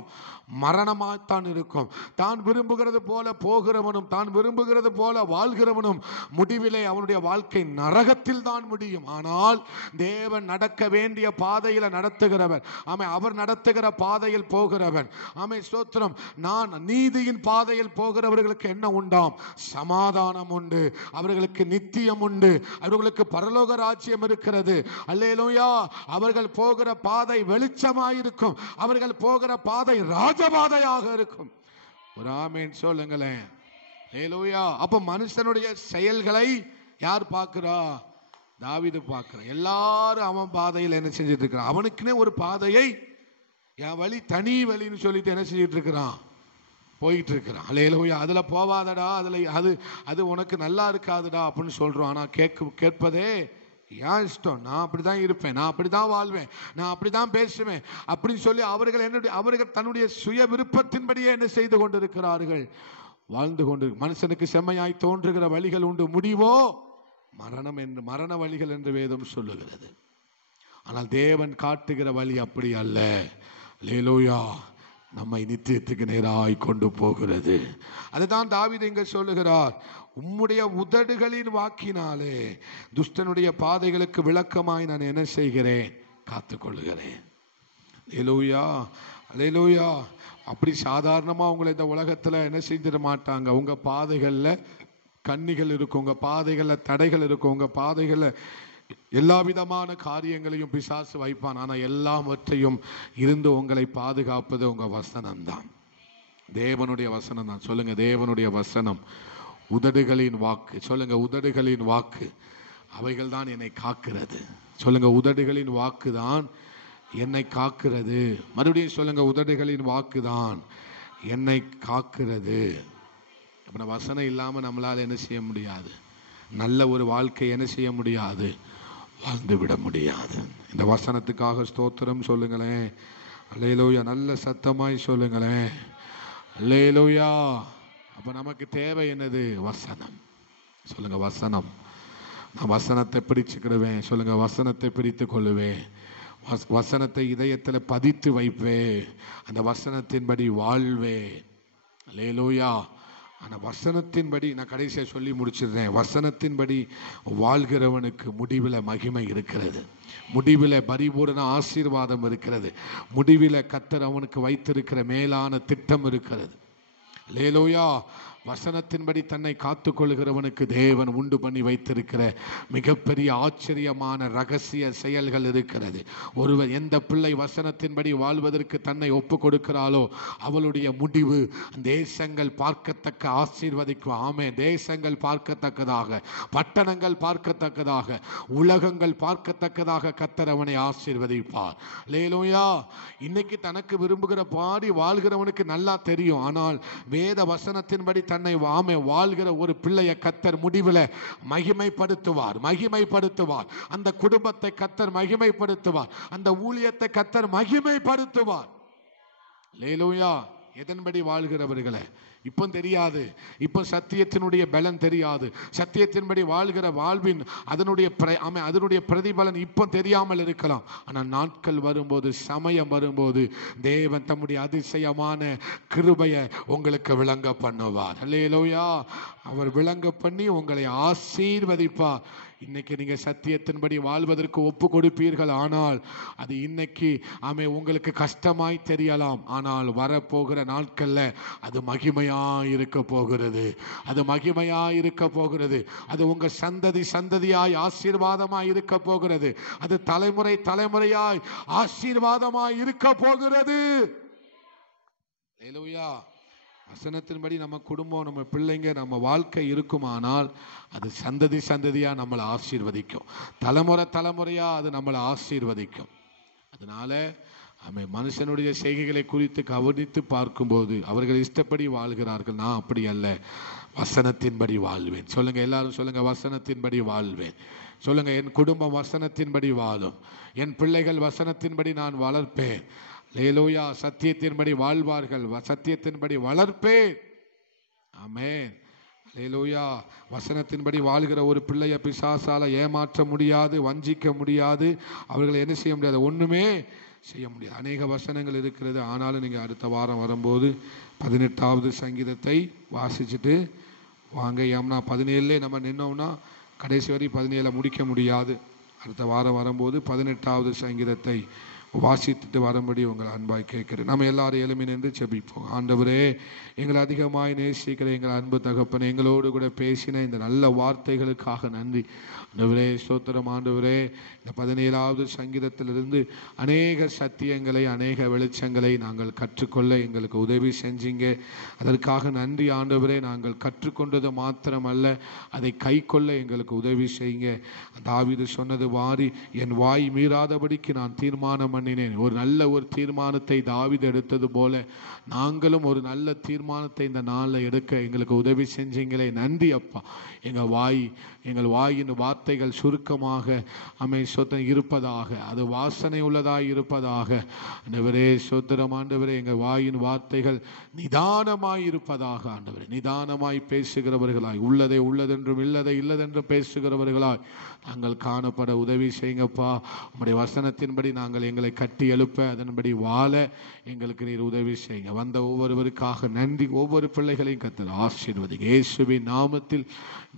மரணமாய்த்தான் இருக்கும். தான் விரும்புகிறது போல போகிறவனும், தான் விரும்புகிறது போல வாழ்கிறவனும் முடிவிலே அவனுடைய வாழ்க்கை நரகத்தில் தான் முடியும். ஆனால் தேவன் நடக்க வேண்டிய பாதையில் நடத்துகிறவன், ஆமென், அவர் நடத்துகிற பாதையில் போகிறவன். ஆமென், ஸ்தோத்திரம். நான் நீதியின் பாதையில் போகிறவர்களுக்கு என்ன உண்டாம்? சமாதானம் உண்டு, அவர்களுக்கு நித்தியம் உண்டு, அவர்களுக்கு பரலோக ராஜ்யம் இருக்கு. அல்லேலூயா. அவர்கள் போகிற பாதை வெளிச்சமாயிருக்கும், அவர்கள் போகிற பாதை ராஜபாதையாக இருக்கும். ஒரு ஆமென் சொல்லுங்களேன். அல்லேலூயா. அப்ப மனுஷனுடைய செயல்களை யார் பார்க்கிறா? தாவீது பார்க்கிறான். எல்லாரும் அவன் பாதையில் என்ன செஞ்சிட்டு இருக்கிறான்? அவனுக்குன்னே ஒரு பாதையை, என் வழி தனி வழின்னு சொல்லிட்டு என்ன செஞ்சிட்டு இருக்கிறான்? போயிட்டு இருக்கிறான். அல்லேலூயா. அதுல போவாதடா, அதுல அது உனக்கு நல்லா இருக்காதுடா அப்படின்னு சொல்றோம். ஆனா கேட்பதே ஏன் இஷ்டம், நான் அப்படிதான் இருப்பேன், நான் அப்படிதான் வாழ்வேன், நான் அப்படிதான் பேசுவேன் அப்படின்னு சொல்லி அவர்கள் தன்னுடைய சுய விருப்பத்தின்படியே என்ன செய்து கொண்டிருக்கிறார்கள், வாழ்ந்து கொண்டு. மனுஷனுக்கு செம்மையாய் தோன்றுகிற வழிகள் உண்டு, முடிவோ மரணம் என்று, மரண வழிகள் என்று வேதம் சொல்லுகிறது. ஆனால் தேவன் காட்டுகிற வழி அப்படி அல்ல. அல்லேலூயா. நம்மை நித்தியத்துக்கு நேராய் கொண்டு போகிறது. அதுதான் தாவீது இங்க சொல்லுகிறார். உம்முடைய உதடுகளின் வாக்கினாலே துஷ்டனுடைய பாதைகளுக்கு விளக்கமாய் நான் என்ன செய்கிறேன்? காத்துக்கொள்கிறேன். அல்லேலூயா, அல்லேலூயா. அப்படி சாதாரணமா உங்களை இந்த உலகத்துல என்ன செஞ்சிட மாட்டாங்க. உங்க பாதைகள்ல கண்ணிகள் இருக்கும், உங்க பாதைகள்ல தடைகள் இருக்கும், உங்க பாதைகள்ல எல்லா விதமான காரியங்களையும் பிசாசு வைப்பான். ஆனா எல்லாவற்றையும் இருந்து உங்களை பாதுகாப்பது உங்க வசனம் தான், தேவனுடைய வசனம் தான். சொல்லுங்க, தேவனுடைய வசனம், உதடுகளின் வாக்கு. சொல்லுங்க, உதடுகளின் வாக்கு, அவைகள் தான் என்னை காக்கிறது. சொல்லுங்க, உதடுகளின் வாக்கு தான் என்னை காக்கிறது. மறுபடியும் சொல்லுங்க, உதடுகளின் வாக்கு தான் என்னை காக்கிறது. அப்ப வசனம் இல்லாம நம்மளால என்ன செய்ய முடியாது? நல்ல ஒரு வாழ்க்கை என்ன செய்ய முடியாது? வாழ்ந்து விட முடியாது. இந்த வசனத்துக்காக ஸ்தோத்திரம் சொல்லுங்களேன். அல்லேலூயா. நல்ல சத்தமாய் சொல்லுங்களேன். அல்லேலூயா. அப்ப நமக்கு தேவை என்னது? வசனம். சொல்லுங்க, வசனம். நான் வசனத்தை பிடிச்சுக்கிடுவேன். சொல்லுங்க, வசனத்தை பிடித்து கொள்ளுவேன். வசனத்தை இதயத்தில் பதித்து வைப்பேன். அந்த வசனத்தின்படி வாழ்வேன். அல்லேலூயா. ஆனால் வசனத்தின்படி, நான் கடைசியாக சொல்லி முடிச்சிடுறேன், வசனத்தின்படி வாழ்கிறவனுக்கு முடிவில் மகிமை இருக்கிறது, முடிவில் பரிபூரண ஆசீர்வாதம் இருக்கிறது, முடிவில் கர்த்தர் அவனுக்கு வைத்திருக்கிற மேலான திட்டம் இருக்கிறது. அல்லேலூயா. வசனத்தின்படி தன்னை காத்துக்கொள்கிறவனுக்கு தேவன் உண்டு பண்ணி வைத்திருக்கிற மிகப்பெரிய ஆச்சரியமான ரகசிய செயல்கள் இருக்கிறது. ஒருவர், எந்த பிள்ளை வசனத்தின்படி வாழ்வதற்கு தன்னை ஒப்பு கொடுக்கிறாளோ அவளுடைய முடிவு தேசங்கள் பார்க்கத்தக்க ஆசீர்வதிக்கும். ஆமே, தேசங்கள் பார்க்கத்தக்கதாக, பட்டணங்கள் பார்க்கத்தக்கதாக, உலகங்கள் பார்க்கத்தக்கதாக கர்த்தர் அவனை ஆசீர்வதிப்பார். அல்லேலூயா. இன்னைக்கு தனக்கு விரும்புகிற பாடி வாழ்கிறவனுக்கு நல்லா தெரியும். ஆனால் வேத வசனத்தின்படி தன்னை வாழ்கிற ஒரு பிள்ளைய கர்த்தர் முடிவில் மகிமைப்படுத்துவார். அந்த குடும்பத்தை கர்த்தர் மகிமைப்படுத்துவார். அந்த ஊழியத்தை கர்த்தர் மகிமைப்படுத்துவார். அல்லேலூயா. எதன்படி வாழ்கிறவர்களே இப்போ தெரியாது. இப்போ சத்தியத்தினுடைய பலன் தெரியாது. சத்தியத்தின்படி வாழ்கிற வாழ்வின் அதனுடைய பிரதிபலன் இப்போ தெரியாமல் இருக்கலாம். ஆனால் நாட்கள் வரும்போது, சமயம் வரும்போது தேவன் தம்முடைய அதிசயமான கிருபையை உங்களுக்கு விளங்க பண்ணுவார். அல்லேலூயா. அவர் விளங்க பண்ணி உங்களை ஆசீர்வதிப்பார். இன்னைக்கு நீங்க சத்தியத்தின்படி வாழ்வதற்கு ஒப்பு கொடுப்பீர்கள். ஆனால் அது இன்னைக்கு உங்களுக்கு கஷ்டமாய் தெரியலாம். ஆனால் வரப்போகிற நாட்கள்ல அது மகிமையாய் இருக்க போகிறது. அது உங்க சந்ததியாய் ஆசீர்வாதமாய் இருக்க போகிறது. அது தலைமுறையாய் ஆசீர்வாதமாய் இருக்க போகிறது. அல்லேலூயா. வசனத்தின்படி நம்ம குடும்பம், நம்ம பிள்ளைங்க, நம்ம வாழ்க்கை இருக்குமானால் அது சந்ததியா நம்மளை ஆசீர்வதிக்கும். தலைமுறையா அது நம்மளை ஆசீர்வதிக்கும். அதனால மனுஷனுடைய செய்கைகளை குறித்து கவனித்து பார்க்கும்போது அவர்கள் இஷ்டப்படி வாழ்கிறார்கள். நான் அப்படி அல்ல, வசனத்தின்படி வாழ்வேன். சொல்லுங்க, எல்லாரும் சொல்லுங்க, வசனத்தின்படி வாழ்வேன். சொல்லுங்க, என் குடும்பம் வசனத்தின்படி வாழும். என் பிள்ளைகள் வசனத்தின்படி நான் வளர்ப்பேன். அல்லேலூயா. சத்தியத்தின்படி வாழ்வார்கள், சத்தியத்தின்படி வளர்ப்பேன். ஆமென். அல்லேலூயா. வசனத்தின்படி வாழ்கிற ஒரு பிள்ளைய பிசாசால ஏமாற்ற முடியாது, வஞ்சிக்க முடியாது. அவர்களை என்ன செய்ய முடியாது? ஒண்ணுமே செய்ய முடியாது. அநேக வசனங்கள் இருக்கிறது. ஆனாலும் நீங்க அடுத்த வாரம் வரும்போது 18வது சங்கீதத்தை வாசிச்சுட்டு வாங்க. ஏம்னா 17 நம்ம நின்னோம்னா கடைசி வரை 17 முடிக்க முடியாது. அடுத்த வாரம் வரும்போது 18வது சங்கீதத்தை வாசித்துட்டு வரும்படி உங்களை அன்பாய் கேட்கிறேன். நம்ம எல்லாரும் எழுமி நின்று ஜெபிப்போம். ஆண்டவரே, எங்களை அதிகமாய் நேசிக்கிற எங்கள் அன்பு தகப்பனே, எங்களோடு கூட பேசின இந்த நல்ல வார்த்தைகளுக்காக நன்றி. ஆண்டவரே ஸ்தோத்திரம். ஆண்டவரே, இந்த 17வது சங்கீதத்திலிருந்து அநேக சத்தியங்களை, அநேக வெளிச்சங்களை நாங்கள் கற்றுக்கொள்ள எங்களுக்கு உதவி செஞ்சீங்க. அதற்காக நன்றி ஆண்டவரே. நாங்கள் கற்றுக்கொண்டது மாத்திரமல்ல, அதை கை கொள்ள எங்களுக்கு உதவி செய்யுங்க. தாவீது சொன்னது வாரி என் வாய் மீறாதபடிக்கு நான் தீர்மானம் பண்ணினேன். ஒரு நல்ல தீர்மானத்தை தாவீது எடுத்தது போல நாங்களும் ஒரு நல்ல தீர்மானத்தை இந்த நாளில் எடுக்க எங்களுக்கு உதவி செஞ்சீங்களே. நன்றி அப்பா. எங்கள் வாயின் வார்த்தைகள் சுருக்கமாக இருப்பதாக, அது வாசனை உள்ளதாய் இருப்பதாக. ஆண்டவரே ஸ்தோத்திரம். ஆண்டவரே, எங்கள் வாயின் வார்த்தைகள் நிதானமாய் இருப்பதாக. ஆண்டவரே, நிதானமாய் பேசுகிறவர்களாய், உள்ளதை உள்ளதென்றும் இல்லதை இல்லதென்றும் பேசுகிறவர்களாய் நாங்கள் காணப்பட உதவி செய்யுங்கப்பா. உம்முடைய வசனத்தின்படி நாங்கள் எங்களை கட்டி எழுப்ப, அதன்படி வாழ எங்களுக்கு நீர் உதவி செய்யுங்க. வந்த ஒவ்வொருவருக்காக நன்றி. ஒவ்வொரு பிள்ளைகளையும் கர்த்தர் ஆசீர்வதி. இயேசுவின் நாமத்தில்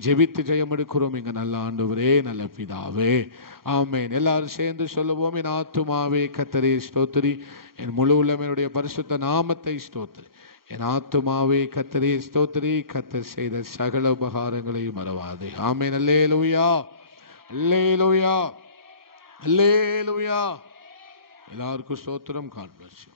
ஜெபித்து ஜெயம் எடுக்கிறோம் எங்க நல்ல ஆண்டவரே, நல்ல பிதாவே. ஆமென். எல்லாரும் சேர்ந்து சொல்லுவோம். என் ஆத்துமாவே கர்த்தரை ஸ்தோத்திரி, என் முழு உள்ளமையுடைய பரிசுத்த நாமத்தை ஸ்தோத்திரி. என் ஆத்துமாவே கர்த்தரை ஸ்தோத்திரி, கர்த்தர் செய்த சகல உபகாரங்களையும் மறவாதே. ஆமென். அல்லேலூயா, அல்லேலூயா, அல்லேலூயா. எல்லாருக்கும் ஸ்தோத்திரம். God bless you.